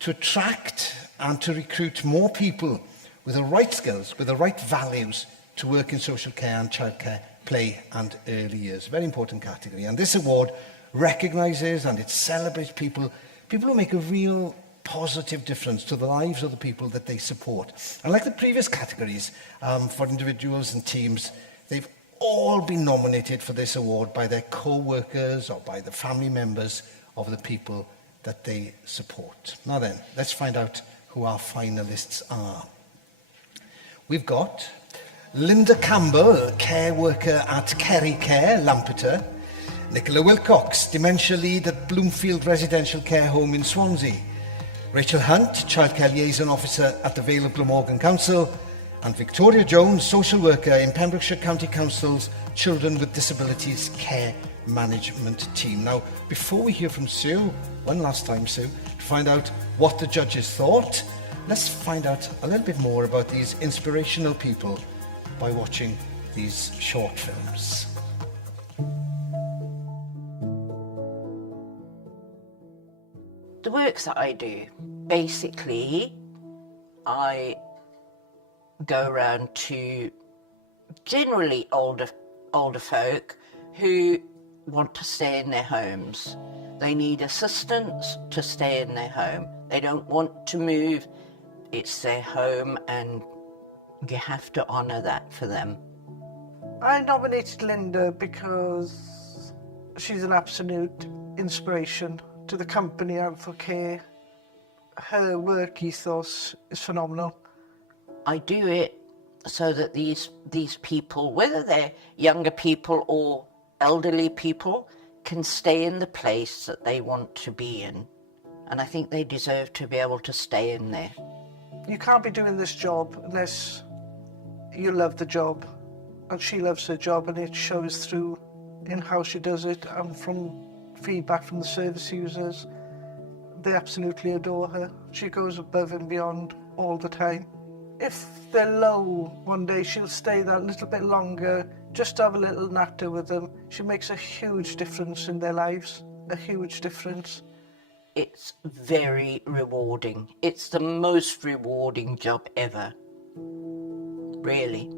to attract and to recruit more people with the right skills, with the right values to work in social care and childcare, play and early years. Very important category. And this award recognises and it celebrates people who make a real positive difference to the lives of the people that they support. And like the previous categories for individuals and teams, they've all been nominated for this award by their co-workers or by the family members of the people that they support. Now then, let's find out who our finalists are. We've got Linda Campbell, care worker at Kerry Care, Lampeter. Nicola Wilcox, dementia lead at Bloomfield Residential Care Home in Swansea. Rachel Hunt, childcare liaison officer at the Vale of Glamorgan Council. And Victoria Jones, social worker in Pembrokeshire County Council's Children with Disabilities Care Management Team. Now, before we hear from Sue, one last time, Sue, to find out what the judges thought, let's find out a little bit more about these inspirational people by watching these short films. The work that I do, basically, I go around to generally older folk who want to stay in their homes. They need assistance to stay in their home. They don't want to move. It's their home and you have to honour that for them. I nominated Linda because she's an absolute inspiration to the company and for care. Her work ethos is phenomenal. I do it so that these people, whether they're younger people or elderly people, can stay in the place that they want to be in. And I think they deserve to be able to stay in there. You can't be doing this job unless you love the job. And she loves her job and it shows through in how she does it, and from feedback from the service users, they absolutely adore her. She goes above and beyond all the time. If they're low one day, she'll stay that little bit longer, just to have a little natter with them. She makes a huge difference in their lives, a huge difference. It's very rewarding. It's the most rewarding job ever, really.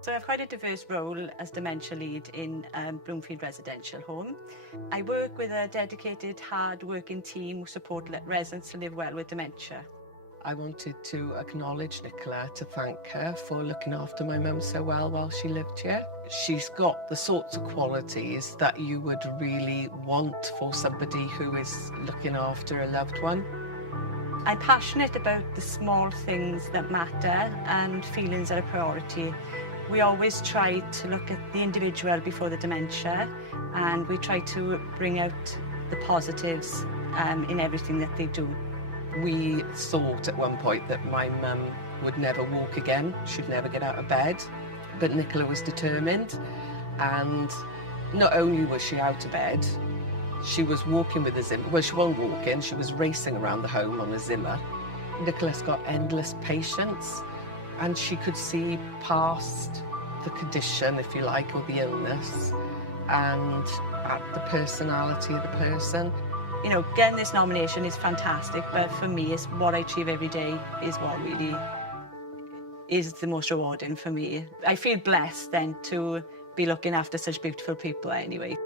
So So I've quite a diverse role as dementia lead in Bloomfield Residential Home. I work with a dedicated, hard-working team who support residents to live well with dementia. I wanted to acknowledge Nicola, to thank her for looking after my mum so well while she lived here. She's got the sorts of qualities that you would really want for somebody who is looking after a loved one. I'm passionate about the small things that matter and feelings are a priority. We always try to look at the individual before the dementia, and we try to bring out the positives in everything that they do. We thought at one point that my mum would never walk again, she'd never get out of bed, but Nicola was determined, and not only was she out of bed, she was walking with a Zimmer. Well, she wasn't walking, she was racing around the home on a Zimmer. Nicola's got endless patience, and she could see past the condition, if you like, or the illness, and at the personality of the person. You know, getting this nomination is fantastic, but for me, it's what I achieve every day is what really is the most rewarding for me. I feel blessed then to be looking after such beautiful people anyway.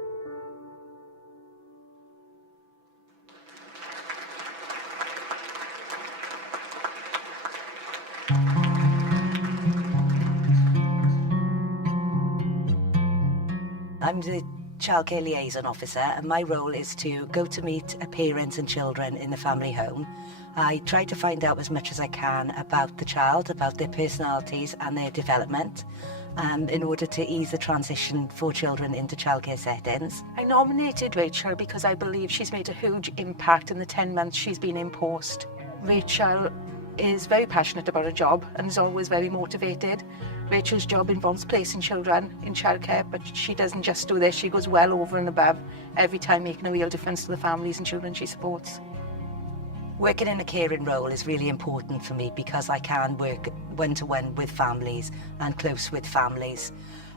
I'm the childcare liaison officer, and my role is to go to meet parents and children in the family home. I try to find out as much as I can about the child, about their personalities and their development, in order to ease the transition for children into childcare settings. I nominated Rachel because I believe she's made a huge impact in the 10 months she's been in post. Rachel is very passionate about her job and is always very motivated. Rachel's job involves placing children in childcare, but she doesn't just do this, she goes well over and above every time, making a real difference to the families and children she supports. Working in a caring role is really important for me because I can work one-to-one with families and close with families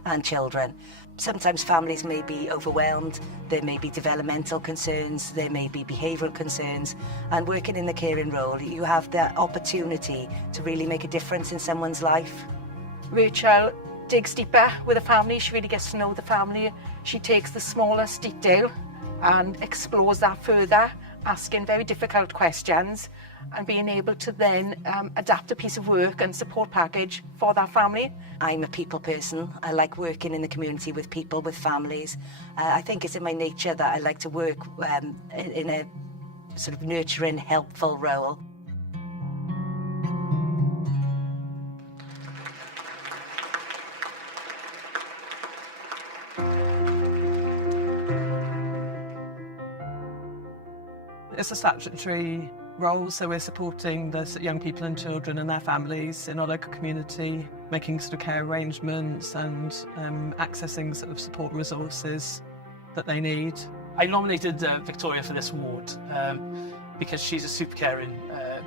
and children. Sometimes families may be overwhelmed, there may be developmental concerns, there may be behavioural concerns, and working in the caring role, you have the opportunity to really make a difference in someone's life. Rachel digs deeper with the family, she really gets to know the family. She takes the smallest detail and explores that further, asking very difficult questions and being able to then adapt a piece of work and support package for that family. I'm a people person. I like working in the community with people, with families. I think it's in my nature that I like to work in a sort of nurturing, helpful role. It's a statutory role, so we're supporting the young people and children and their families in our local community, making sort of care arrangements and accessing sort of support resources that they need. I nominated Victoria for this award because she's a super caring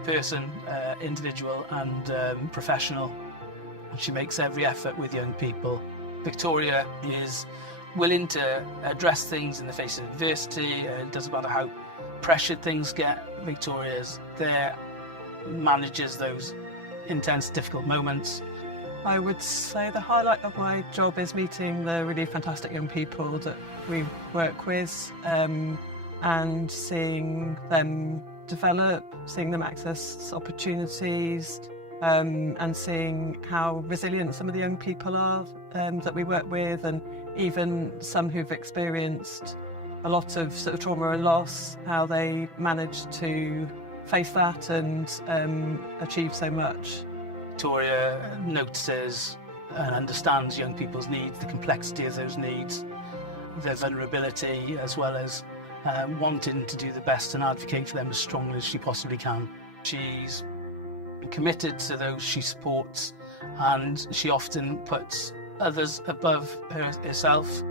person, individual and professional. She makes every effort with young people. Victoria is willing to address things in the face of adversity. It doesn't matter how pressured things get, Victoria's there, manages those intense, difficult moments. I would say the highlight of my job is meeting the really fantastic young people that we work with and seeing them develop, seeing them access opportunities and seeing how resilient some of the young people are that we work with, and even some who've experienced a lot of sort of trauma and loss, how they manage to face that and achieve so much. Victoria notices and understands young people's needs, the complexity of those needs, their vulnerability, as well as wanting to do the best and advocate for them as strongly as she possibly can. She's committed to those she supports, and she often puts others above herself.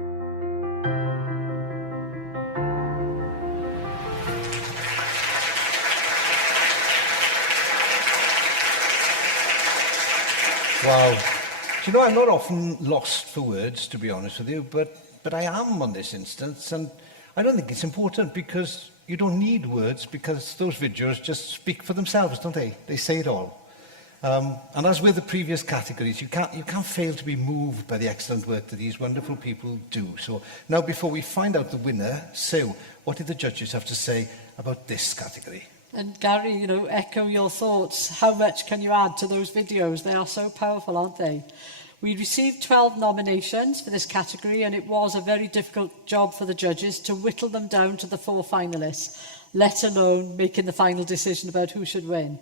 Wow. Do you know, I'm not often lost for words, to be honest with you, but I am on this instance, and I don't think it's important because you don't need words, because those videos just speak for themselves, don't they? They say it all. And as with the previous categories, you can't fail to be moved by the excellent work that these wonderful people do. So now, before we find out the winner, Sue, what did the judges have to say about this category? And Garry, you know, echo your thoughts. How much can you add to those videos? They are so powerful, aren't they? We received 12 nominations for this category, and it was a very difficult job for the judges to whittle them down to the 4 finalists, let alone making the final decision about who should win.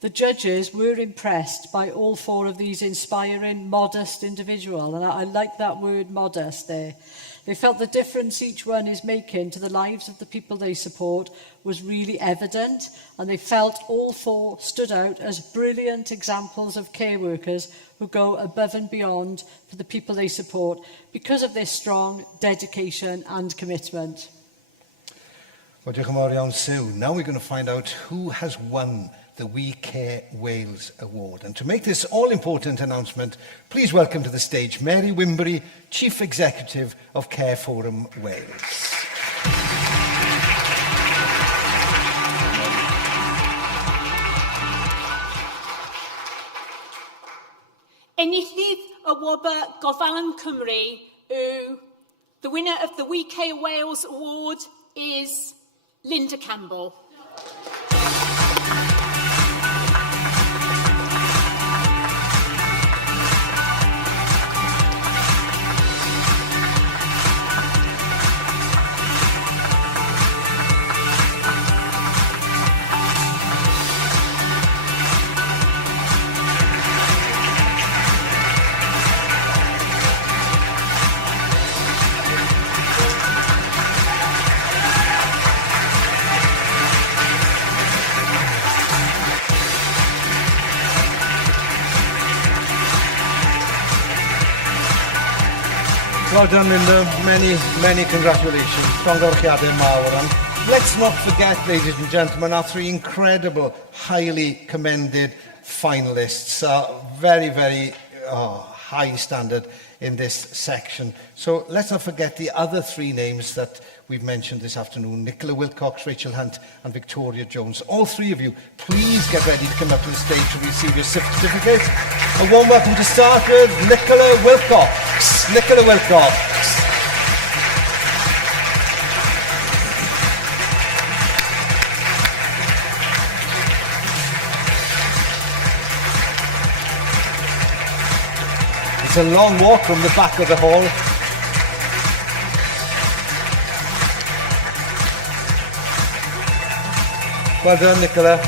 The judges were impressed by all 4 of these inspiring, modest individuals, and I like that word modest there. They felt the difference each one is making to the lives of the people they support was really evident, and they felt all 4 stood out as brilliant examples of care workers who go above and beyond for the people they support because of their strong dedication and commitment. Well, diolch yn fawr iawn, Sue. Now we're going to find out who has won the We Care Wales Award. And to make this all-important announcement, please welcome to the stage Mary Wimbury, Chief Executive of Care Forum Wales. Enillydd y wobr Gofal yn Cymru yw, the winner of the We Care Wales Award is Linda Campbell. Well done, Linda. Many congratulations. Llongyfarchiadau mawr. And let's not forget, ladies and gentlemen, our 3 incredible, highly commended finalists. Very high standard in this section. So let's not forget the other 3 names that we've mentioned this afternoon: Nicola Wilcox, Rachel Hunt and Victoria Jones. All 3 of you, please get ready to come up to the stage to receive your certificate. A warm welcome to start with Nicola Wilcox. Nicola Wilcox. It's a long walk from the back of the hall. Well done, Nicola.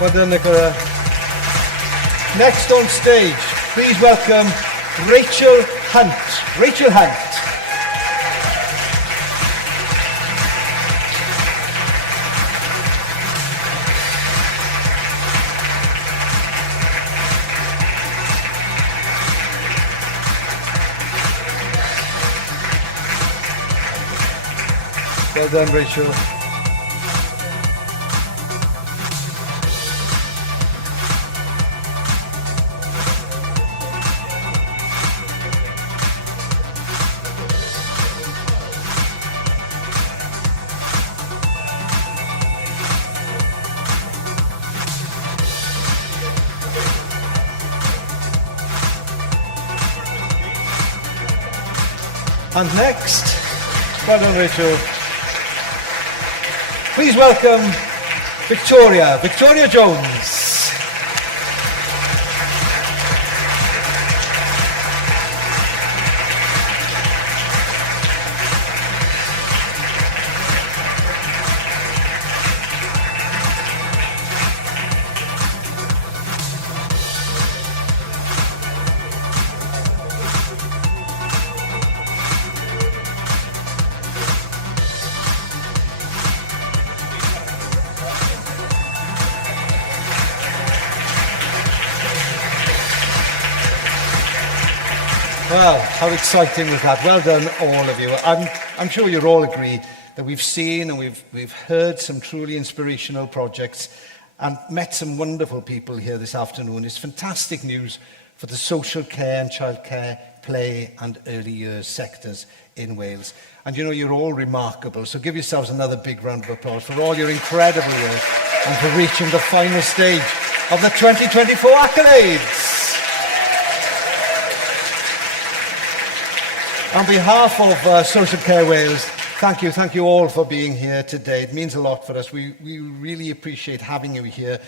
Well done, Nicola. Next on stage, please welcome Rachel Hunt. Rachel Hunt. Well done, Rachel. And next, well done, Rachel. Please welcome Victoria Jones. Well, how exciting was that? Well done, all of you. I'm sure you'll all agree that we've seen and we've heard some truly inspirational projects and met some wonderful people here this afternoon. It's fantastic news for the social care and childcare, play and early years sectors in Wales. And you know, you're all remarkable, so give yourselves another big round of applause for all your incredible work and for reaching the final stage of the 2024 Accolades. On behalf of Social Care Wales, thank you all for being here today. It means a lot for us. We really appreciate having you here,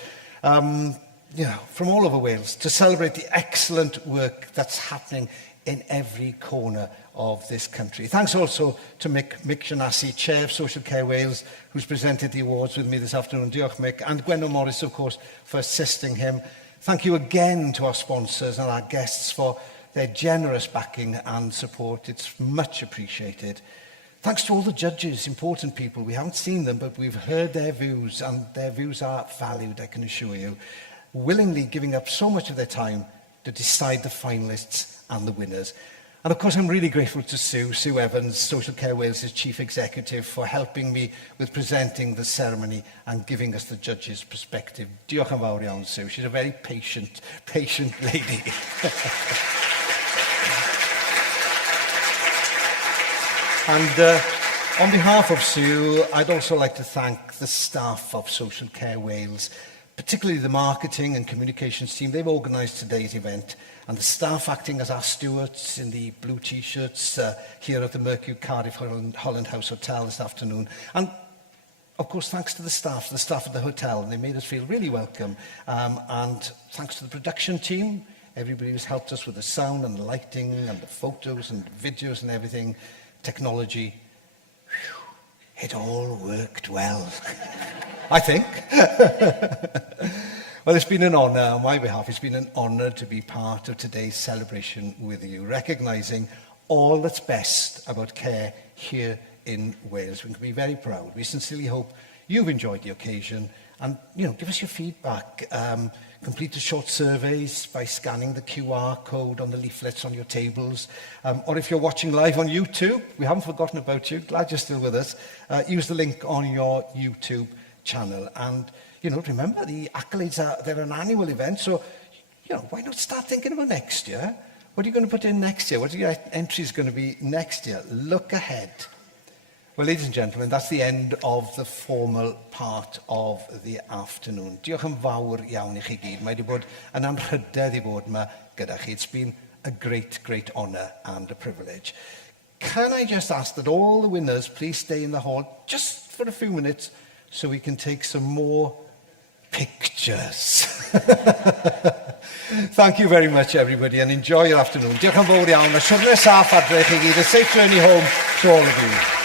from all over Wales to celebrate the excellent work that's happening in every corner of this country. Thanks also to Mick Giannasi, Chair of Social Care Wales, who's presented the awards with me this afternoon. Diolch, Mick. And Gwen Morris, of course, for assisting him. Thank you again to our sponsors and our guests for their generous backing and support. It's much appreciated. Thanks to all the judges, important people. We haven't seen them, but we've heard their views, and their views are valued, I can assure you, willingly giving up so much of their time to decide the finalists and the winners. And of course, I'm really grateful to Sue Evans, Social Care Wales' Chief Executive, for helping me with presenting the ceremony and giving us the judges' perspective. Diolch yn fawr iawn, Sue. She's a very patient lady. And on behalf of Sue, I'd also like to thank the staff of Social Care Wales, particularly the marketing and communications team. They've organised today's event, and the staff acting as our stewards in the blue T-shirts here at the Mercury Cardiff Holland House Hotel this afternoon. And of course, thanks to the staff at the hotel. They made us feel really welcome. And thanks to the production team, everybody who's helped us with the sound and the lighting and the photos and videos and everything. Technology, it all worked well, I think. Well, it's been an honour on my behalf. It's been an honour to be part of today's celebration with you, recognising all that's best about care here in Wales. We can be very proud. We sincerely hope you've enjoyed the occasion, and give us your feedback. Complete the short surveys by scanning the QR code on the leaflets on your tables. Or if you're watching live on YouTube, we haven't forgotten about you, glad you're still with us, use the link on your YouTube channel. And, remember, the Accolades, they're an annual event, so, why not start thinking about next year? What are you going to put in next year? What are your entries going to be next year? Look ahead. Well, ladies and gentlemen, that's the end of the formal part of the afternoon. Diolch yn fawr iawn I chi gyd. Mae wedi bod yn anrhydedd I fod yma gyda chi. It's been a great, great honour and a privilege. Can I just ask that all the winners please stay in the hall just for a few minutes so we can take some more pictures. Thank you very much, everybody, and enjoy your afternoon. Diolch yn fawr iawn. A siwrne saff adre I chi gyd. A safe journey home to all of you.